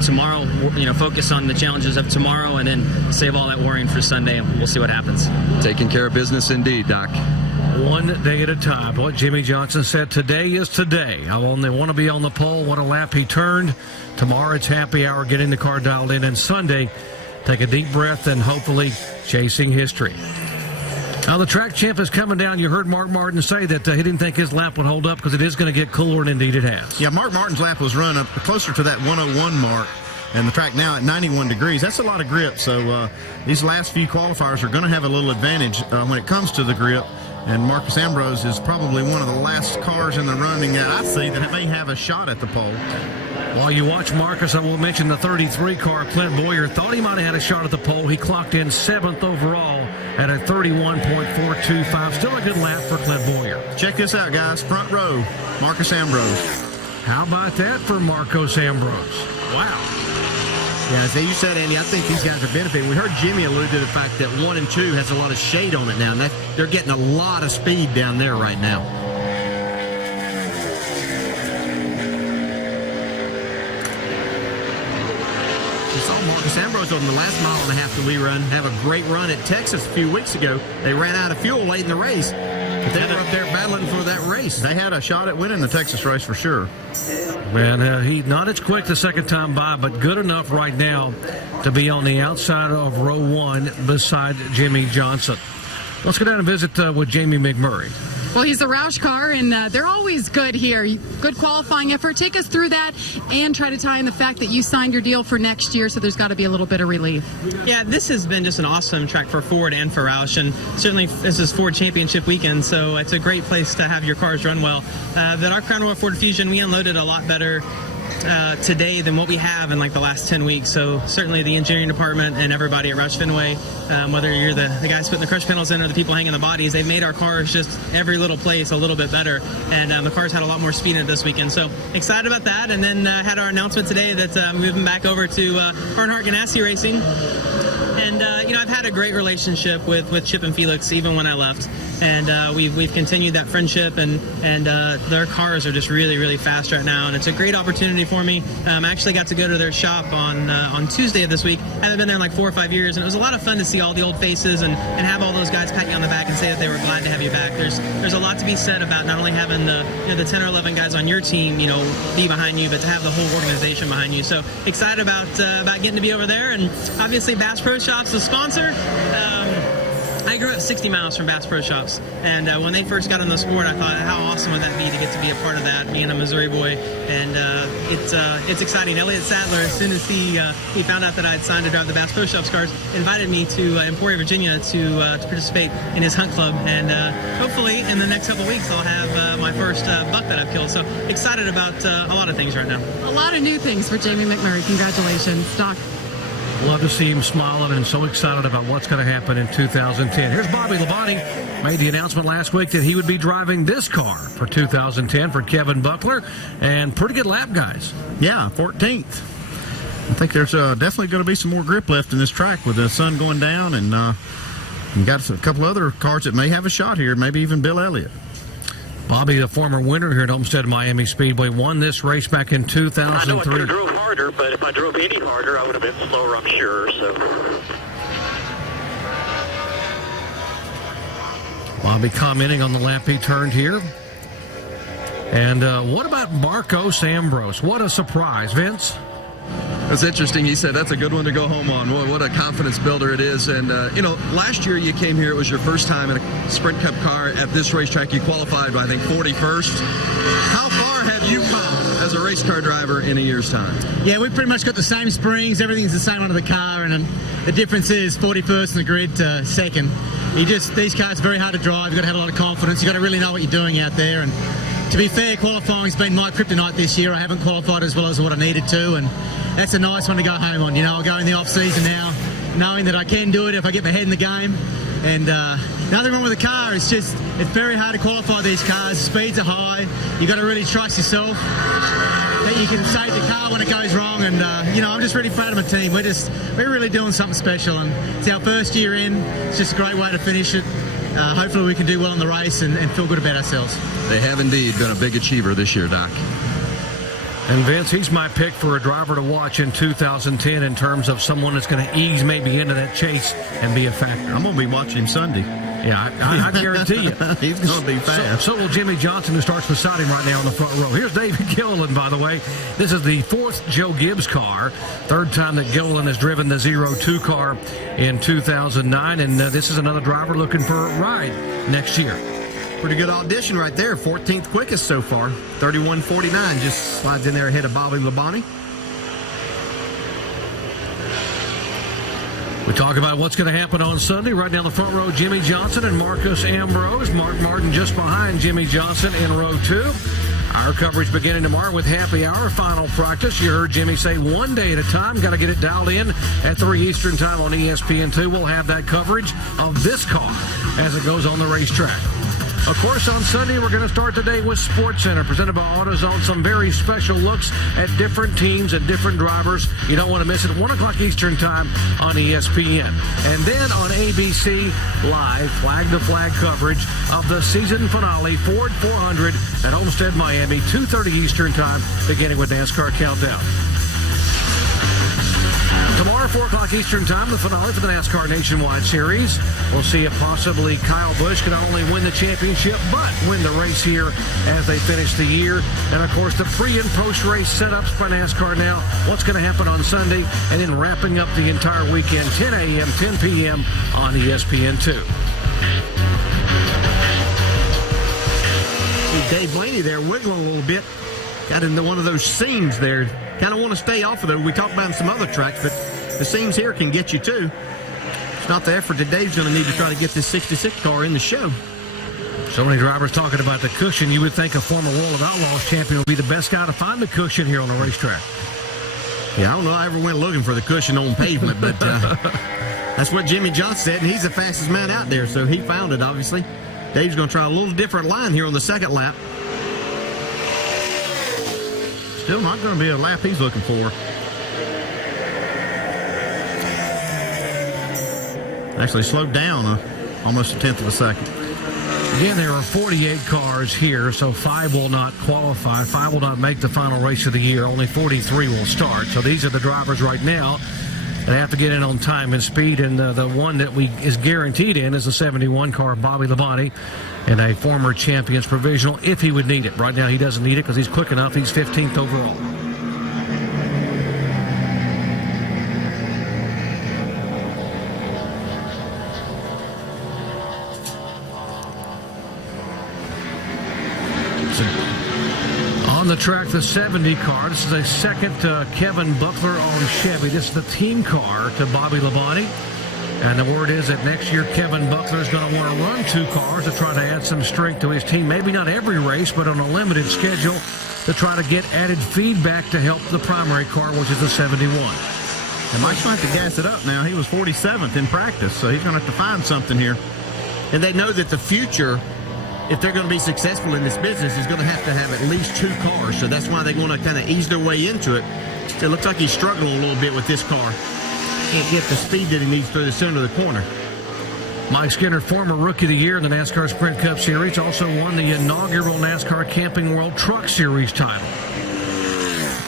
Tomorrow, focus on the challenges of tomorrow, and then save all that worrying for Sunday, and we'll see what happens. Taking care of business indeed, Doc. 1 day at a time. What Jimmy Johnson said, today is today. I only want to be on the pole. What a lap he turned. Tomorrow it's happy hour, getting the car dialed in. And Sunday, take a deep breath and hopefully chasing history. Now the track champ is coming down. You heard Mark Martin say that he didn't think his lap would hold up because it is going to get cooler, and indeed it has. Yeah, Mark Martin's lap was run up closer to that 101 mark. And the track now at 91 degrees. That's a lot of grip. So these last few qualifiers are going to have a little advantage when it comes to the grip. And Marcus Ambrose is probably one of the last cars in the running that I see that may have a shot at the pole. While you watch Marcus, I will mention the 33 car. Clint Boyer thought he might have had a shot at the pole. He clocked in 7th overall at a 31.425. Still a good lap for Clint Boyer. Check this out, guys. Front row, Marcus Ambrose. How about that for Marcos Ambrose? Wow. Yeah, as you said, Andy, I think these guys are benefiting. We heard Jimmy allude to the fact that 1 and 2 has a lot of shade on it now, and they're getting a lot of speed down there right now. We saw Marcus Ambrose on the last mile and a half that we run have a great run at Texas a few weeks ago. They ran out of fuel late in the race, but they were up there battling for that race. They had a shot at winning the Texas race for sure. Man, he's not as quick the second time by, but good enough right now to be on the outside of row 1 beside Jimmy Johnson. Let's go down and visit with Jamie McMurray. Well, he's a Roush car, and they're always good here. Good qualifying effort. Take us through that and try to tie in the fact that you signed your deal for next year, so there's got to be a little bit of relief. Yeah, this has been just an awesome track for Ford and for Roush, and certainly this is Ford Championship weekend, so it's a great place to have your cars run well. But our Crown Royal Ford Fusion, we unloaded a lot better today than what we have in like the last 10 weeks. So certainly the engineering department and everybody at Roush Fenway, whether you're the guys putting the crush panels in or the people hanging the bodies, they've made our cars just every little place a little bit better. And the cars had a lot more speed in it this weekend. So excited about that. And then had our announcement today that moving back over to Earnhardt Ganassi Racing. And I've had a great relationship with Chip and Felix even when I left, and we've continued that friendship, and their cars are just really, really fast right now, and it's a great opportunity for me. I actually got to go to their shop on Tuesday of this week. I haven't been there in like 4 or 5 years, and it was a lot of fun to see all the old faces and have all those guys pat you on the back and say that they were glad to have you back. There's a lot to be said about not only having the 10 or 11 guys on your team be behind you, but to have the whole organization behind you. So excited about getting to be over there, and obviously Bass Pro Shop's the sponsor. I grew up 60 miles from Bass Pro Shops, and when they first got in the sport, I thought, how awesome would that be to get to be a part of that, being a Missouri boy, and it's exciting. Elliott Sadler, as soon as he found out that I had signed to drive the Bass Pro Shops cars, invited me to Emporia, Virginia to participate in his hunt club, and hopefully in the next couple weeks I'll have my first buck that I've killed. So excited about a lot of things right now. A lot of new things for Jamie McMurray. Congratulations, Doc. Love to see him smiling and so excited about what's going to happen in 2010. Here's Bobby Labonte. Made the announcement last week that he would be driving this car for 2010 for Kevin Buckler. And pretty good lap, guys. Yeah, 14th. I think there's definitely going to be some more grip left in this track with the sun going down. And you got a couple other cars that may have a shot here, maybe even Bill Elliott. Bobby, the former winner here at Homestead Miami Speedway, won this race back in 2003. I know I could have drove harder, but if I drove any harder, I would have been slower, I'm sure. So. Bobby commenting on the lap he turned here. And what about Marcos Ambrose? What a surprise, Vince. That's interesting. He said that's a good one to go home on. What a confidence builder it is. And, last year you came here. It was your first time in a Sprint Cup car at this racetrack. You qualified by, I think, 41st. How far have you come as a race car driver in a year's time? Yeah, we've pretty much got the same springs. Everything's the same under the car. And the difference is 41st in the grid to second. These cars are very hard to drive. You've got to have a lot of confidence. You've got to really know what you're doing out there. And to be fair, qualifying's been my kryptonite this year. I haven't qualified as well as what I needed to, and that's a nice one to go home on. I'll go in the off-season now knowing that I can do it if I get my head in the game. And nothing wrong with the car. It's very hard to qualify these cars. The speeds are high. You've got to really trust yourself that you can save the car when it goes wrong. And, I'm just really proud of my team. We're really doing something special. And it's our first year in. It's just a great way to finish it. Hopefully we can do well in the race and feel good about ourselves. They have indeed been a big achiever this year, Doc. And Vince, he's my pick for a driver to watch in 2010 in terms of someone that's going to ease maybe into that chase and be a factor. I'm going to be watching him Sunday. Yeah, I guarantee you. He's going to be fast. So will Jimmy Johnson, who starts beside him right now in the front row. Here's David Gilliland, by the way. This is the fourth Joe Gibbs car. Third time that Gilliland has driven the 02 car in 2009. And this is another driver looking for a ride next year. Pretty good audition right there. 14th quickest so far. 31.49 just slides in there ahead of Bobby Labonte. We talk about what's going to happen on Sunday. Right down the front row, Jimmy Johnson and Marcus Ambrose. Mark Martin just behind Jimmy Johnson in row 2. Our coverage beginning tomorrow with happy hour final practice. You heard Jimmy say 1 day at a time. Got to get it dialed in at 3 Eastern time on ESPN2. We'll have that coverage of this car as it goes on the racetrack. Of course, on Sunday, we're going to start the day with SportsCenter, presented by AutoZone. Some very special looks at different teams and different drivers. You don't want to miss it. 1 o'clock Eastern time on ESPN. And then on ABC Live, flag-to-flag coverage of the season finale, Ford 400 at Homestead, Miami, 2:30 Eastern time, beginning with NASCAR Countdown. Tomorrow, 4 o'clock Eastern time, the finale for the NASCAR Nationwide Series. We'll see if possibly Kyle Busch can not only win the championship, but win the race here as they finish the year. And, of course, the pre- and post-race setups by NASCAR now. What's going to happen on Sunday, and then wrapping up the entire weekend, 10 a.m., 10 p.m. on ESPN2. See Dave Blaney there wiggling a little bit. Got into one of those seams there. Kind of want to stay off of there. We talked about in some other tracks, but the seams here can get you too. It's not the effort that Dave's going to need to try to get this 66 car in the show. So many drivers talking about the cushion. You would think a former World of Outlaws champion would be the best guy to find the cushion here on the racetrack. Yeah, I don't know. I ever went looking for the cushion on pavement, but that's what Jimmy Johnson said, and he's the fastest man out there, so he found it, obviously. Dave's going to try a little different line here on the second lap. Still not going to be a lap he's looking for. Actually slowed down almost a tenth of a second. Again, there are 48 cars here, so 5 will not qualify. 5 will not make the final race of the year. Only 43 will start. So these are the drivers right now that have to get in on time and speed. And the one that is guaranteed in is the 71 car, Bobby Labonte, and a former champion's provisional if he would need it. Right now he doesn't need it because he's quick enough. He's 15th overall. Johnson. On the track, the 70 car. This is a second Kevin Buckler on Chevy. This is the team car to Bobby Labonte. And the word is that next year Kevin Buckler is going to want to run 2 cars to try to add some strength to his team. Maybe not every race, but on a limited schedule to try to get added feedback to help the primary car, which is the 71. And Mike's going to have to gas it up now. He was 47th in practice, so he's going to have to find something here. And they know that the future, if they're going to be successful in this business, is going to have at least 2 cars. So that's why they're going to kind of ease their way into it. It looks like he's struggling a little bit with this car. Can't get the speed that he needs through the center of the corner. Mike Skinner, former Rookie of the Year in the NASCAR Sprint Cup Series, also won the inaugural NASCAR Camping World Truck Series title.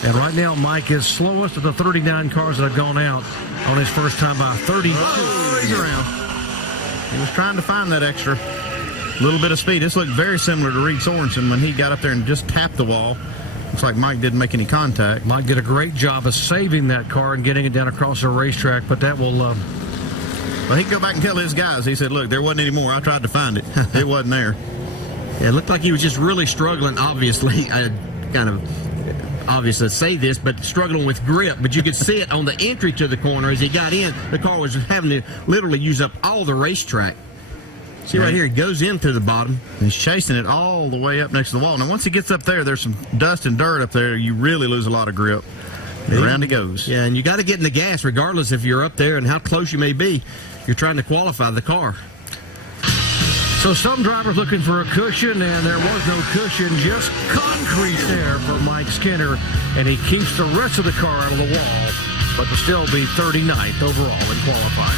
And right now, Mike is slowest of the 39 cars that have gone out on his first time by 32. He was trying to find that extra little bit of speed. This looked very similar to Reed Sorensen when he got up there and just tapped the wall. Looks like Mike didn't make any contact. Mike did a great job of saving that car and getting it down across the racetrack, but that will... Well, he can go back and tell his guys. He said, look, there wasn't any more. I tried to find it. It wasn't there. Yeah, it looked like he was just really struggling, obviously. Kind of obvious to say this, but struggling with grip. But you could see it on the entry to the corner as he got in. The car was having to literally use up all the racetrack. See right here, he goes into the bottom. He's chasing it all the way up next to the wall. Now, once he gets up there, there's some dust and dirt up there. You really lose a lot of grip. And around he goes. Yeah, and you got to get in the gas regardless if you're up there and how close you may be. You're trying to qualify the car. So some drivers looking for a cushion, and there was no cushion, just concrete there for Mike Skinner. And he keeps the rest of the car out of the wall, but will still be 39th overall in qualifying.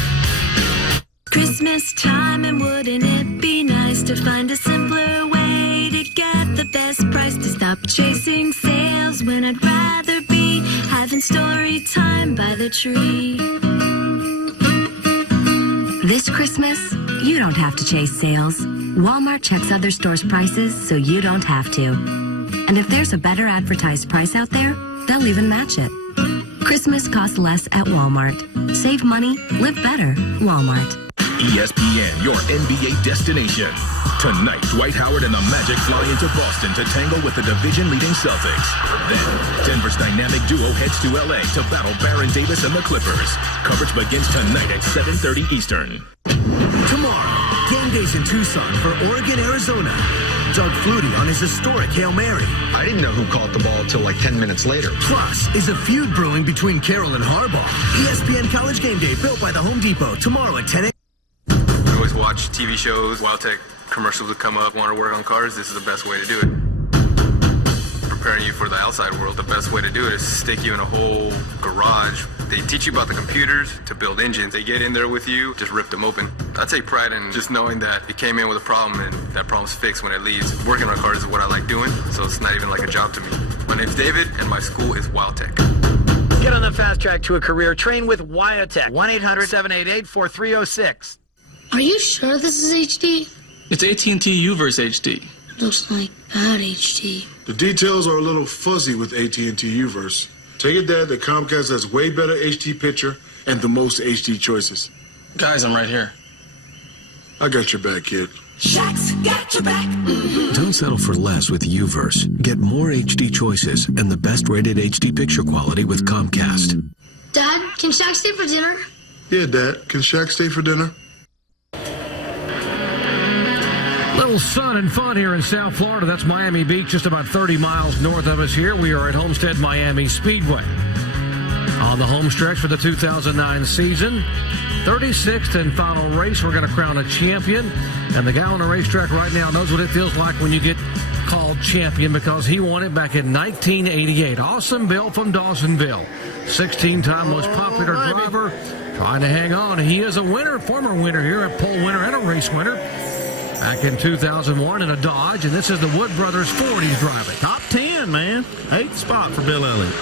Christmas time, and wouldn't it be nice to find a simpler way to get the best price, to stop chasing sales when I'd rather be having story time by the tree. This Christmas, you don't have to chase sales. Walmart checks other stores' prices so you don't have to. And if there's a better advertised price out there, they'll even match it. Christmas costs less at Walmart. Save money, live better. Walmart. ESPN, your NBA destination. Tonight, Dwight Howard and the Magic fly into Boston to tangle with the division-leading Celtics. Then, Denver's dynamic duo heads to LA to battle Baron Davis and the Clippers. Coverage begins tonight at 7:30 Eastern. Tomorrow, game days in Tucson for Oregon, Arizona. Doug Flutie on his historic Hail Mary. I didn't know who caught the ball till like 10 minutes later. Plus, is a feud brewing between Carroll and Harbaugh. ESPN College Game Day, built by the Home Depot, tomorrow at 10 a.m. I always watch TV shows, Wildtech commercials would come up, want to work on cars, this is the best way to do it. Preparing you for the outside world, the best way to do it is stick you in a whole garage. They teach you about the computers to build engines. They get in there with you, just rip them open. I take pride in just knowing that it came in with a problem and that problem's fixed when it leaves. Working on cars is what I like doing, so it's not even like a job to me. My name's David, and my school is Wildtech. Get on the fast track to a career. Train with Wyotech. 1-800-788-4306. Are you sure this is HD? It's AT&T Uverse HD. Looks like bad HD. The details are a little fuzzy with AT&T Uverse. Tell your dad that Comcast has way better HD picture and the most HD choices. Guys, I'm right here. I got your back, kid. Shaq's got your back. Don't settle for less with Uverse. Get more HD choices and the best rated HD picture quality with Comcast. Dad, can Shaq stay for dinner? Yeah, Dad. Can Shaq stay for dinner? Little sun and fun here in South Florida. That's Miami Beach, just about 30 miles north of us here. We are at Homestead Miami Speedway. On the home stretch for the 2009 season, 36th and final race. We're going to crown a champion. And the guy on the racetrack right now knows what it feels like when you get called champion, because he won it back in 1988. Awesome Bill from Dawsonville. 16-time most popular driver. Trying to hang on. He is a winner, former winner here, a pole winner and a race winner. Back in 2001 in a Dodge, and this is the Wood Brothers Ford he's driving. Top 10, man. 8th spot for Bill Elliott.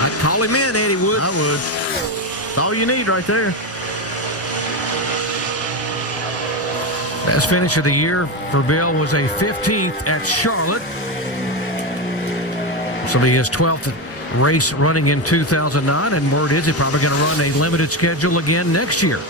I'd call him in, Eddie Wood. I would. That's all you need right there. Best finish of the year for Bill was a 15th at Charlotte. So he his 12th race running in 2009, and word is he's probably going to run a limited schedule again next year.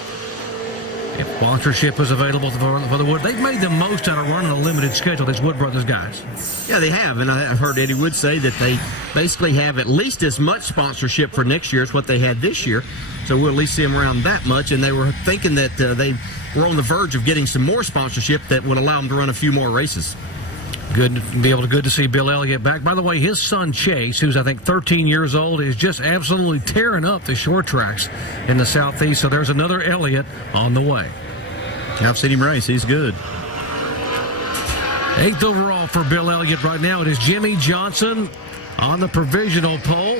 If Sponsorship is available for the Wood. They've made the most out of running a limited schedule, these Wood Brothers guys. Yeah, they have, and I've heard Eddie Wood say that they basically have at least as much sponsorship for next year as what they had this year, so we'll at least see them around that much, and they were thinking that they were on the verge of getting some more sponsorship that would allow them to run a few more races. Good to see Bill Elliott back. By the way, his son Chase, who's I think 13 years old, is just absolutely tearing up the short tracks in the Southeast, so there's another Elliott on the way. I've seen him race. He's good. 8th overall for Bill Elliott right now. It is Jimmy Johnson on the provisional pole.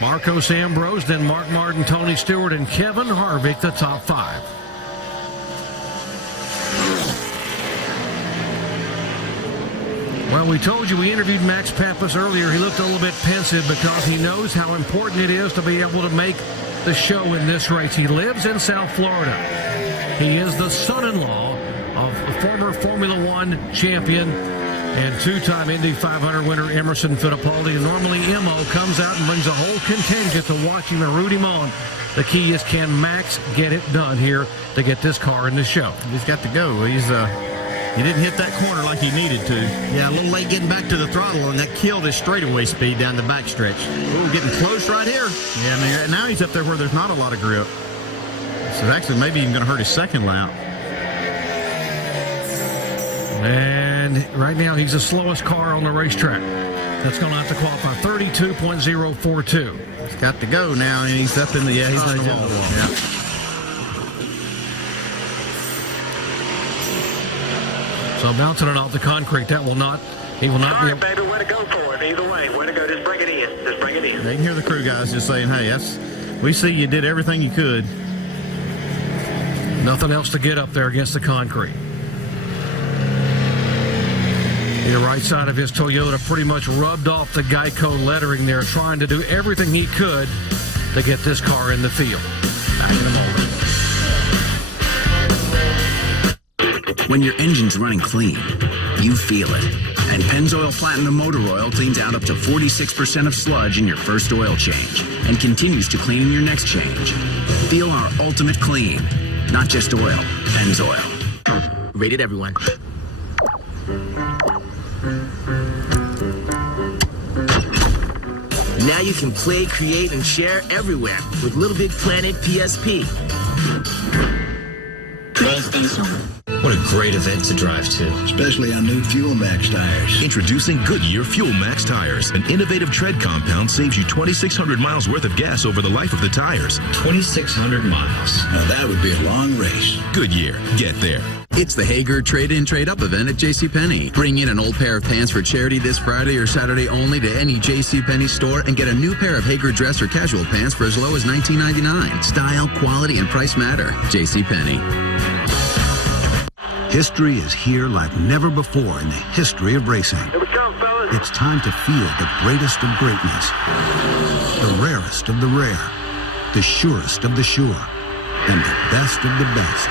Marcos Ambrose, then Mark Martin, Tony Stewart, and Kevin Harvick, the top 5. Well, we told you, we interviewed Max Pappas earlier. He looked a little bit pensive because he knows how important it is to be able to make the show in this race. He lives in South Florida. He is the son-in-law of a former Formula One champion and two-time Indy 500 winner Emerson Fittipaldi. And normally Emo comes out and brings a whole contingent to watch him and root him on. The key is, can Max get it done here to get this car in the show? He's got to go. He didn't hit that corner like he needed to. Yeah, a little late getting back to the throttle, and that killed his straightaway speed down the backstretch. Ooh, getting close right here. Yeah, I mean, now he's up there where there's not a lot of grip. So actually maybe even going to hurt his second lap. And right now he's the slowest car on the racetrack. That's going to have to qualify 32.042. He's got to go now, and he's up in the, he's on the wall. Yeah. So bouncing it off the concrete, that will not, he will not All be right, baby, way to go for it. Either way, way to go. Just bring it in. Just bring it in. They can hear the crew guys just saying, hey, we see you did everything you could. Nothing else to get up there against the concrete. The right side of his Toyota pretty much rubbed off the Geico lettering there, trying to do everything he could to get this car in the field. Back in a moment. When your engine's running clean, you feel it. And Pennzoil Platinum Motor Oil cleans out up to 46% of sludge in your first oil change and continues to clean in your next change. Feel our ultimate clean. Not just oil, Pennzoil. Rated everyone. Now you can play, create, and share everywhere with Little Big Planet PSP. What a great event to drive to. Especially on new Fuel Max tires. Introducing Goodyear Fuel Max tires. An innovative tread compound saves you 2,600 miles worth of gas over the life of the tires. 2,600 miles. Now that would be a long race. Goodyear, get there. It's the Hager Trade-In, Trade-Up event at JCPenney. Bring in an old pair of pants for charity this Friday or Saturday only to any JCPenney store and get a new pair of Hager dress or casual pants for as low as $19.99. Style, quality, and price matter. JCPenney. History is here like never before in the history of racing. Here we come, fellas. It's time to feel the greatest of greatness, the rarest of the rare, the surest of the sure, and the best of the best.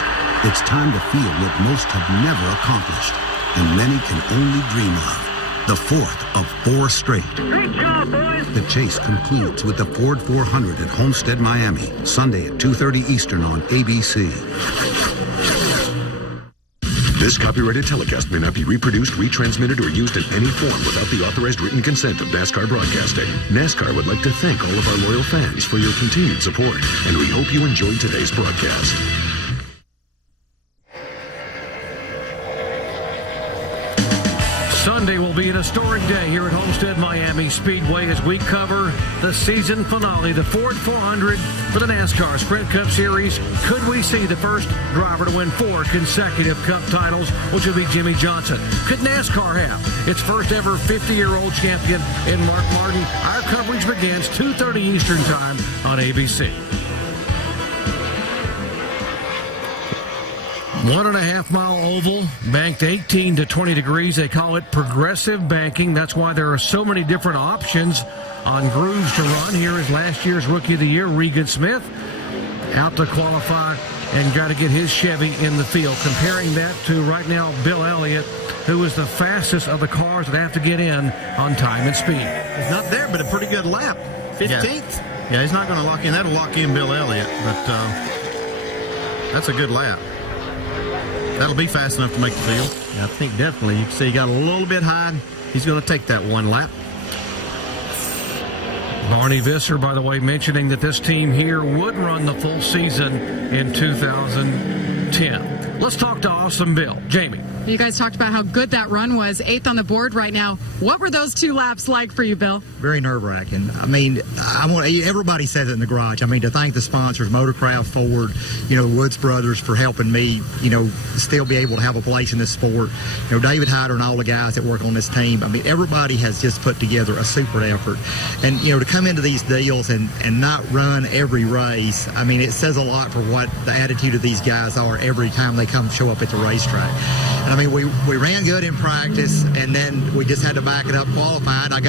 It's time to feel what most have never accomplished, and many can only dream of. The fourth of 4 straight. Great job, boys. The chase concludes with the Ford 400 at Homestead, Miami, Sunday at 2:30 Eastern on ABC. This copyrighted telecast may not be reproduced, retransmitted, or used in any form without the authorized written consent of NASCAR Broadcasting. NASCAR would like to thank all of our loyal fans for your continued support, and we hope you enjoyed today's broadcast. Sunday will be an historic day here at Homestead Miami Speedway as we cover the season finale, the Ford 400 for the NASCAR Sprint Cup Series. Could we see the first driver to win 4 consecutive Cup titles, which would be Jimmy Johnson? Could NASCAR have its first ever 50-year-old champion in Mark Martin? Our coverage begins 2:30 Eastern Time on ABC. 1.5 mile oval, banked 18 to 20 degrees. They call it progressive banking. That's why there are so many different options on grooves to run. Here is last year's Rookie of the Year, Regan Smith, out to qualify and got to get his Chevy in the field. Comparing that to right now Bill Elliott, who is the fastest of the cars that have to get in on time and speed. He's not there, but a pretty good lap. 15th. Yeah, he's not going to lock in. That'll lock in Bill Elliott, but that's a good lap. That'll be fast enough to make the field. Yeah, I think definitely. You can see he got a little bit high. He's going to take that one lap. Barney Visser, by the way, mentioning that this team here would run the full season in 2010. Let's talk to Awesome Bill. Jamie. You guys talked about how good that run was, 8th on the board right now. What were those 2 laps like for you, Bill? Very nerve-wracking. I mean, everybody says it in the garage. I mean, to thank the sponsors, Motorcraft, Ford, Woods Brothers for helping me, still be able to have a place in this sport. David Hyder and all the guys that work on this team. I mean, everybody has just put together a super effort. And, to come into these deals and not run every race, I mean, it says a lot for what the attitude of these guys are every time they come show up at the racetrack. And I mean, we ran good in practice, and then we just had to back it up qualifying. I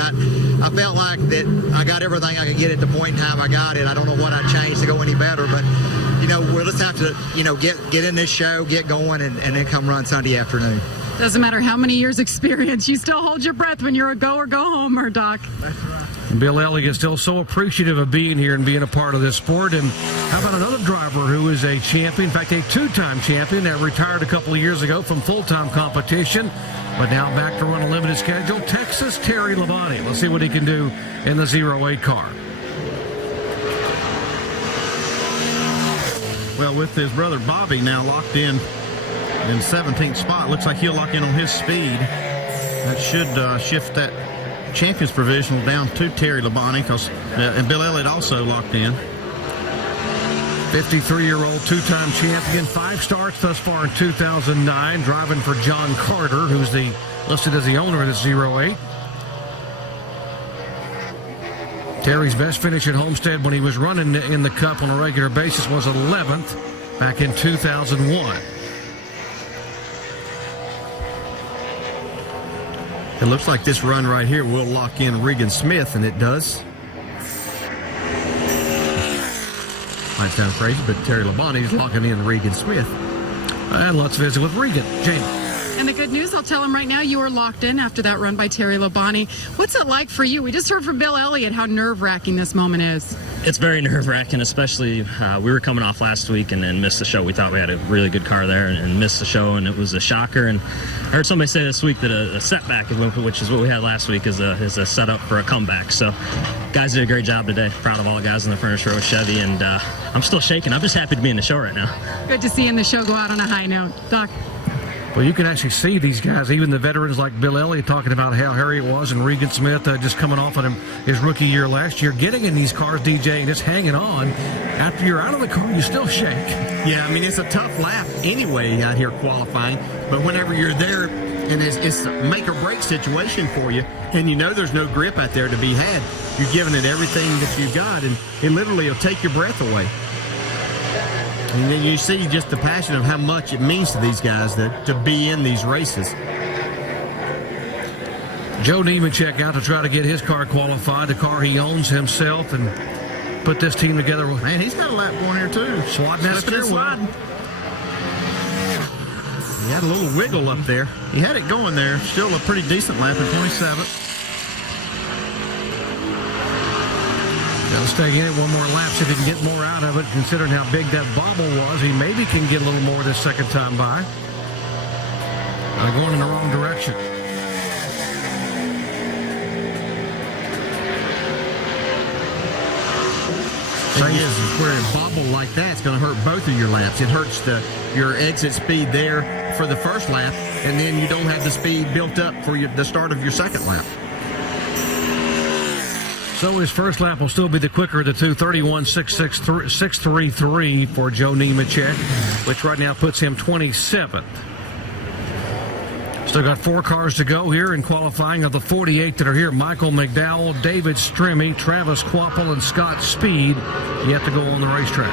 felt like that I got everything I could get at the point in time I got it. I don't know what I changed to go any better, but we'll just have to get in this show, get going, and then come run Sunday afternoon. Doesn't matter how many years experience, you still hold your breath when you're a go or go homer, Doc. That's right. Bill Elliott is still so appreciative of being here and being a part of this sport. And how about another driver who is a champion, in fact, a 2-time champion that retired a couple of years ago from full-time competition, but now back to run a limited schedule, Texas Terry Labonte. Let's see what he can do in the 08 car. Well, with his brother Bobby now locked in 17th spot, looks like he'll lock in on his speed. That should shift that champions provisional down to Terry Labonte, and Bill Elliott also locked in. 53-year-old 2-time champion, 5 starts thus far in 2009, driving for John Carter, who's listed as the owner of this 08. Terry's best finish at Homestead when he was running in the Cup on a regular basis was 11th back in 2001. It looks like this run right here will lock in Regan Smith, and it does. Might sound crazy, but Terry Labonte is locking in Regan Smith. And let's visit with Regan. Jamie. And the good news, I'll tell him right now, you were locked in after that run by Terry Labonte. What's it like for you? We just heard from Bill Elliott how nerve-wracking this moment is. It's very nerve-wracking, especially we were coming off last week and missed the show. We thought we had a really good car there and missed the show, and it was a shocker. And I heard somebody say this week that a setback, which is what we had last week, is a setup for a comeback. So guys did a great job today. Proud of all the guys in the furnace row Chevy, and I'm still shaking. I'm just happy to be in the show right now. Good to see in the show go out on a high note. Doc. Well, you can actually see these guys, even the veterans like Bill Elliott, talking about how hairy it was, and Regan Smith just coming off of his rookie year last year, getting in these cars, DJ, and just hanging on. After you're out of the car, you still shake. Yeah, I mean, it's a tough lap anyway out here qualifying, but whenever you're there, and it's a make-or-break situation for you, and there's no grip out there to be had, you're giving it everything that you got, and it literally will take your breath away. And then you see just the passion of how much it means to these guys to be in these races. Joe Nemechek out to try to get his car qualified, the car he owns himself, and put this team together. Man, he's got a lap going here, too. Swatting that steering wheel. He had a little wiggle up there. He had it going there. Still a pretty decent lap in 27th. Got to stay in it one more lap, see if he can get more out of it, considering how big that bobble was. He maybe can get a little more this second time by. Going in the wrong direction. Thing is where a bobble like that's going to hurt both of your laps. It hurts your exit speed there for the first lap, and then you don't have the speed built up for the start of your second lap. So his first lap will still be the quicker of the two, 31.633 for Joe Nemechek, which right now puts him 27th. Still got 4 cars to go here in qualifying. Of the 48 that are here, Michael McDowell, David Strimmy, Travis Quapple, and Scott Speed yet to go on the racetrack.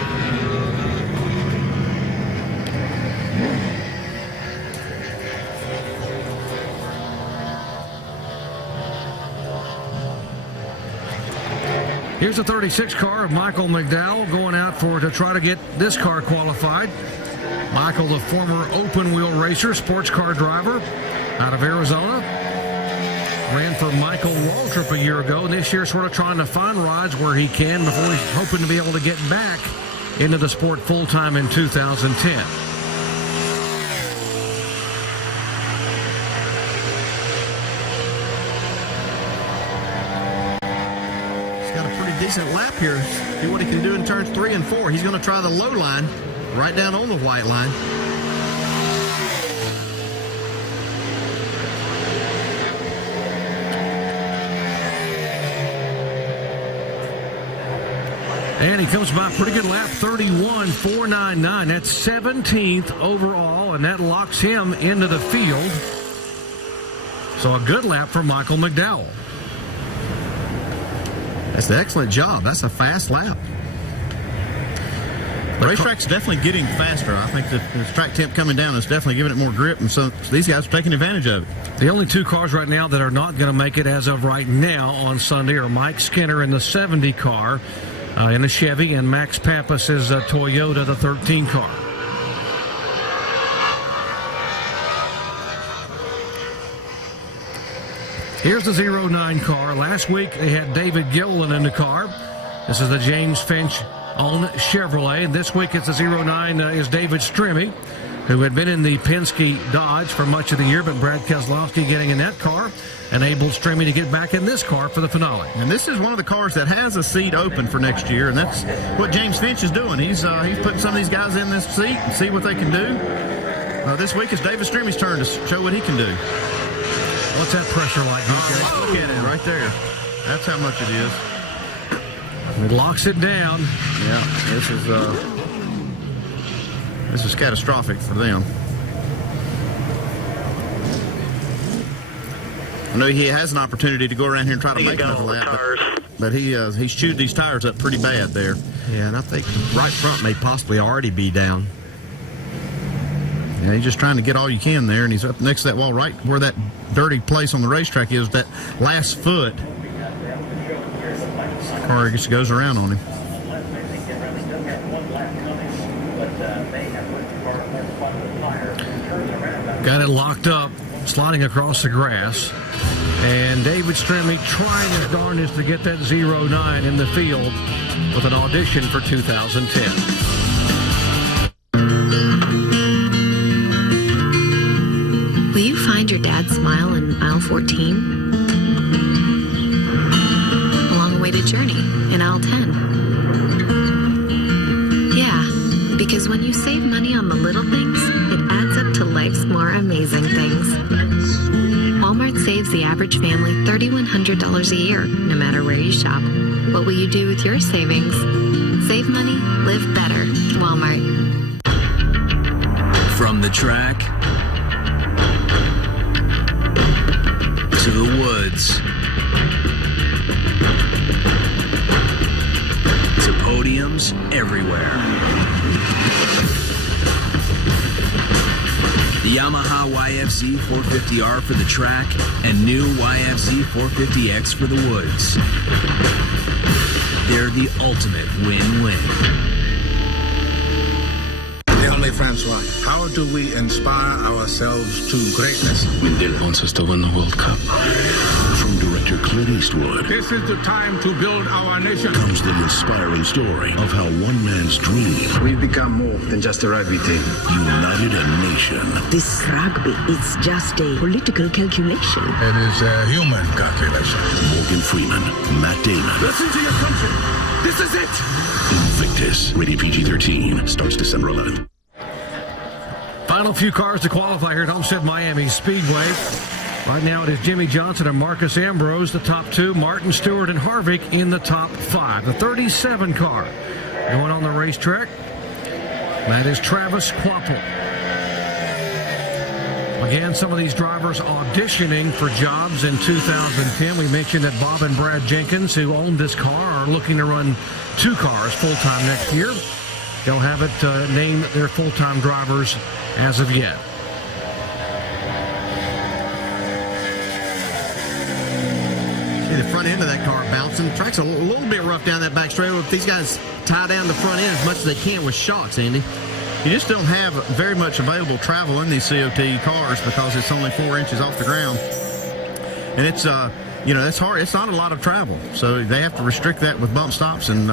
Here's the 36 car of Michael McDowell going out to try to get this car qualified. Michael, the former open-wheel racer, sports car driver out of Arizona. Ran for Michael Waltrip a year ago. This year sort of trying to find rides where he can before he's hoping to be able to get back into the sport full-time in 2010. decent lap here. See what he can do in turns 3 and 4. He's going to try the low line, right down on the white line. And he comes by a pretty good lap, 31.499. That's 17th overall, and that locks him into the field. So a good lap for Michael McDowell. That's an excellent job. That's a fast lap. The racetrack's definitely getting faster. I think the track temp coming down is definitely giving it more grip, and so these guys are taking advantage of it. The only 2 cars right now that are not going to make it as of right now on Sunday are Mike Skinner in the 70 car in the Chevy, and Max Pampas's Toyota, the 13 car. Here's the 09 car. Last week they had David Gilliland in the car. This is the James Finch on Chevrolet. And this week it's the 09 is David Stremme, who had been in the Penske Dodge for much of the year, but Brad Keselowski getting in that car enabled Stremme to get back in this car for the finale. And this is one of the cars that has a seat open for next year, and that's what James Finch is doing. He's putting some of these guys in this seat and see what they can do. This week it's David Stremme's turn to show what he can do. What's that pressure like? Look at it right there. That's how much it is. It locks it down. Yeah, this is catastrophic for them. I know he has an opportunity to go around here and try to make another lap, but he's chewed these tires up pretty bad there. Yeah, and I think right front may possibly already be down. Yeah, he's just trying to get all you can there, and he's up next to that wall right where that dirty place on the racetrack is, that last foot. Car just goes around on him. Got it locked up, sliding across the grass. And David Stremme trying his darndest to get that 09 in the field with an audition for 2010. Will you find your dad's smile in aisle 14? Along a weighted journey in aisle 10? Yeah, because when you save money on the little things, it adds up to life's more amazing things. Walmart saves the average family $3,100 a year, no matter where you shop. What will you do with your savings? Save money, live better. Walmart. From the track to the woods to podiums everywhere. The Yamaha YFZ 450R for the track and new YFZ 450X for the woods. They're the ultimate win-win. Tell me, Francois, how do we inspire ourselves to greatness? Mindel wants us to win the World Cup. From director Clint Eastwood This is the time to build our nation. comes the inspiring story of how one man's dream We've become more than just a rugby team. united a nation. This rugby is just a political calculation. It is a human calculation. Morgan Freeman, Matt Damon, Listen to your country. This is it. Invictus, rated PG-13, starts December 11th. Final few cars to qualify here at Homestead Miami Speedway. Right now it is Jimmy Johnson and Marcus Ambrose, the top 2. Martin Stewart and Harvick in the top 5. The 37 car going on the racetrack. That is Travis Quapple. Again, some of these drivers auditioning for jobs in 2010. We mentioned that Bob and Brad Jenkins, who own this car, are looking to run 2 cars full-time next year. They'll have it named their full-time drivers as of yet. See the front end of that car bouncing. The track's a little bit rough down that back straightaway. If these guys tie down the front end as much as they can with shocks, Andy. You just don't have very much available travel in these COT cars because it's only 4 inches off the ground. And it's, it's hard. It's not a lot of travel. So they have to restrict that with bump stops, and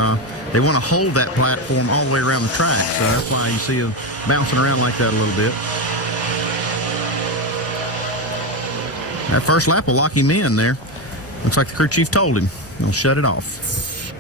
they want to hold that platform all the way around the track. So that's why you see them bouncing around like that a little bit. That first lap will lock him in there. Looks like the crew chief told him. He'll shut it off.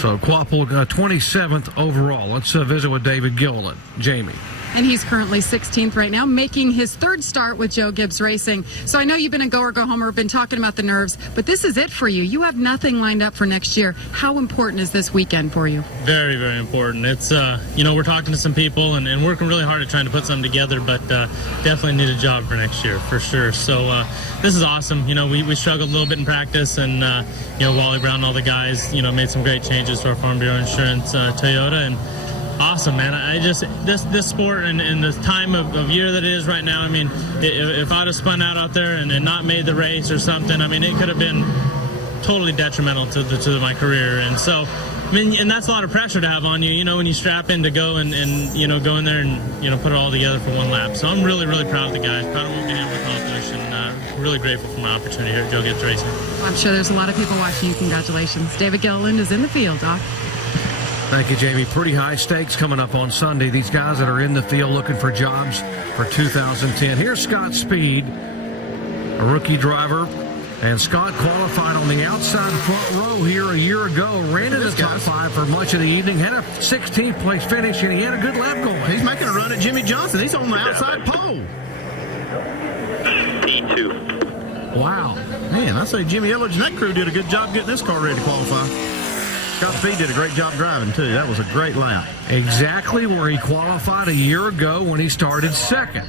So Quapple 27th overall. Let's visit with David Gilliland. Jamie. And he's currently 16th right now, making his third start with Joe Gibbs Racing. So I know you've been a go or go homer, been talking about the nerves, but this is it for you. You have nothing lined up for next year. How important is this weekend for you? Very, very important. It's, we're talking to some people and working really hard at trying to put something together, but definitely need a job for next year, for sure. So this is awesome. We struggled a little bit in practice, and, Wally Brown and all the guys, made some great changes to our Farm Bureau Insurance Toyota, and awesome, man. I just this sport and the time of year that it is right now. I mean, if I'd have spun out there and not made the race or something, I mean, it could have been totally detrimental to my career. And so, I mean, and that's a lot of pressure to have on you. When you strap in to go and go in there and put it all together for one lap. So I'm really, really proud of the guys. Proud of what we've been able to accomplish, and really grateful for my opportunity here at Joe Gibbs Racing. I'm sure there's a lot of people watching you. Congratulations. David Gilliland is in the field, Doc. Thank you, Jamie. Pretty high stakes coming up on Sunday. These guys that are in the field looking for jobs for 2010. Here's Scott Speed, a rookie driver. And Scott qualified on the outside front row here a year ago. Ran in the top 5 for much of the evening. Had a 16th place finish, and he had a good lap going. He's making a run at Jimmy Johnson. He's on the outside pole. P2. Wow. Man, I say Jimmy Elledge and that crew did a good job getting this car ready to qualify. Scott Speed did a great job driving, too. That was a great lap. Exactly where he qualified a year ago when he started second.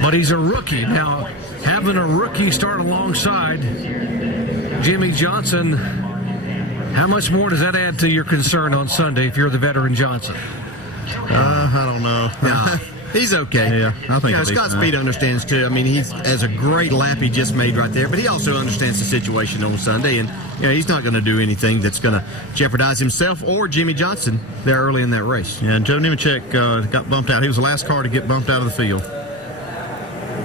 But he's a rookie. Now, having a rookie start alongside Jimmy Johnson, how much more does that add to your concern on Sunday if you're the veteran Johnson? I don't know. No. He's okay. Yeah, I think Scott Speed understands, too. I mean, he's as a great lap he just made right there, but he also understands the situation on Sunday, and he's not going to do anything that's going to jeopardize himself or Jimmy Johnson there early in that race. Yeah, and Joe Nemechek got bumped out. He was the last car to get bumped out of the field.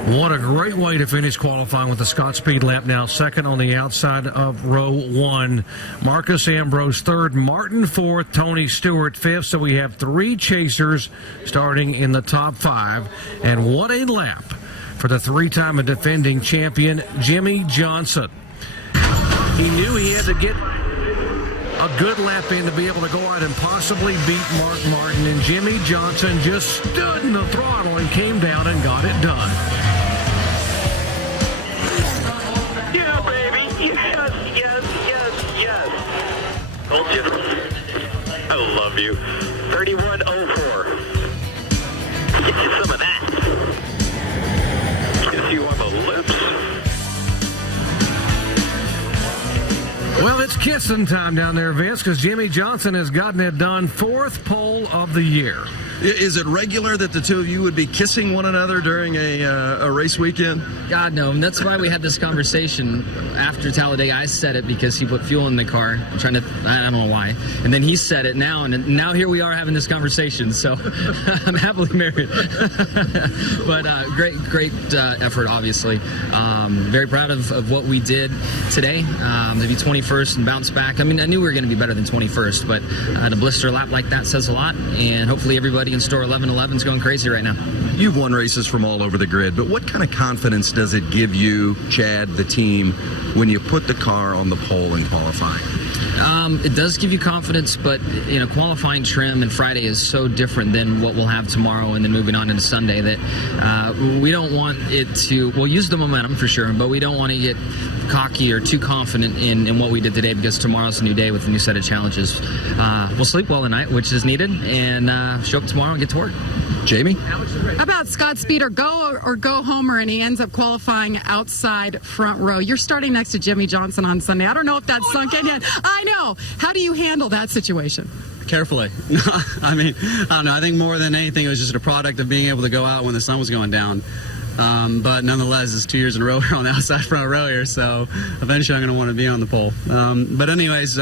What a great way to finish qualifying with the Scott Speed lap. Now second on the outside of row 1. Marcus Ambrose third, Martin fourth, Tony Stewart fifth. So we have 3 chasers starting in the top 5. And what a lap for the 3-time and defending champion, Jimmy Johnson. He knew he had to get a good lap in to be able to go out and possibly beat Mark Martin. And Jimmy Johnson just stood in the throttle and came down and got it done. Yeah, baby. Yes. Told you. I love you. 3104. Get you some of that. Kiss you on the lips. Well, it's kissing time down there, Vince, because Jimmy Johnson has gotten it done. 4th pole of the year. Is it regular that the two of you would be kissing one another during a race weekend? God, no. And that's why we had this conversation after Talladega. I said it because he put fuel in the car. I don't know why. And then he said it now, and now here we are having this conversation. So I'm happily married. But great effort, obviously. Very proud of what we did today. To be 21st and bounce back. I mean, I knew we were going to be better than 21st, but to blister a lap like that says a lot. And hopefully everybody in store 1111 is going crazy right now. You've won races from all over the grid, but what kind of confidence does it give you, Chad, the team, when you put the car on the pole in qualifying? It does give you confidence, but qualifying trim and Friday is so different than what we'll have tomorrow and then moving on into Sunday that we don't want it to, we'll use the momentum for sure, but we don't want to get cocky or too confident in what we did today because tomorrow's a new day with a new set of challenges. We'll sleep well tonight, which is needed, and show up tomorrow and get to work. Jamie? How about Scott Speed or go homer, and he ends up qualifying outside front row? You're starting next to Jimmy Johnson on Sunday. I don't know if that's sunk in yet. I know. How do you handle that situation? Carefully. I mean, I don't know. I think more than anything, it was just a product of being able to go out when the sun was going down. But nonetheless, it's 2 years in a row we're on the outside front row here, so eventually I'm going to want to be on the pole. But anyways,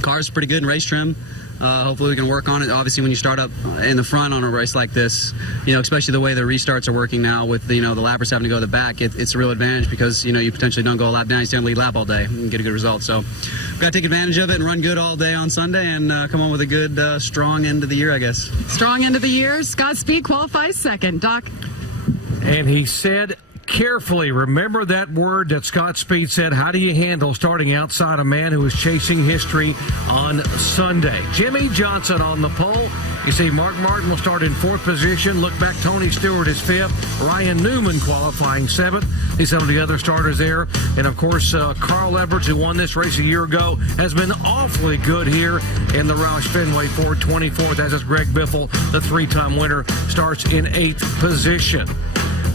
car's pretty good in race trim. Hopefully we can work on it. Obviously, when you start up in the front on a race like this, especially the way the restarts are working now with, the lappers having to go to the back, it's a real advantage because, you potentially don't go a lap down, you stay on the lead lap all day and get a good result. So we've got to take advantage of it and run good all day on Sunday and come on with a good, strong end of the year, I guess. Strong end of the year. Scott Speed qualifies second. Doc? And he said carefully. Remember that word that Scott Speed said. How do you handle starting outside a man who is chasing history on Sunday? Jimmy Johnson on the pole. You see Mark Martin will start in 4th position. Look back, Tony Stewart is 5th. Ryan Newman qualifying 7th. These some of the other starters there. And, of course, Carl Edwards, who won this race a year ago, has been awfully good here in the Roush Fenway Ford. 24th, as is Greg Biffle, the 3-time winner, starts in 8th position.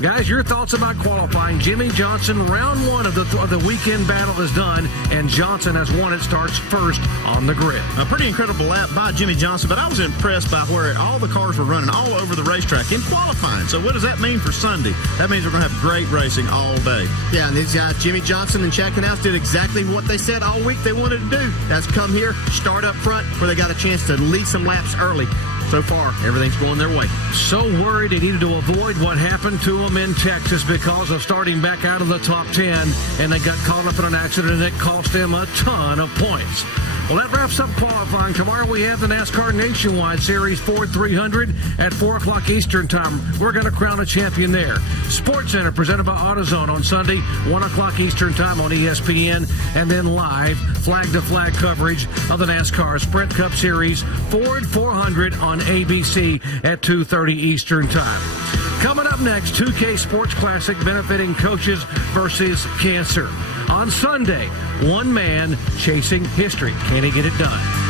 Guys, your thoughts about qualifying. Jimmy Johnson, round 1 of the weekend battle is done, and Johnson has won it, starts first on the grid. A pretty incredible lap by Jimmy Johnson, but I was impressed by where all the cars were running all over the racetrack in qualifying. So what does that mean for Sunday? That means we're going to have great racing all day. Yeah, and these guys, Jimmy Johnson and Chad Knaus, did exactly what they said all week they wanted to do. That's come here, start up front, where they got a chance to lead some laps early. So far, everything's going their way. So worried they needed to avoid what happened to them in Texas because of starting back out of the top 10, and they got caught up in an accident, and it cost them a ton of points. Well, that wraps up qualifying. Tomorrow we have the NASCAR Nationwide Series Ford 300 at 4 o'clock Eastern Time. We're going to crown a champion there. Sports Center presented by AutoZone on Sunday, 1 o'clock Eastern Time on ESPN, and then live flag-to-flag coverage of the NASCAR Sprint Cup Series Ford 400 on ABC at 2:30 Eastern Time. Coming up next, 2K Sports Classic benefiting coaches versus cancer. On Sunday, one man chasing history. Can he get it done?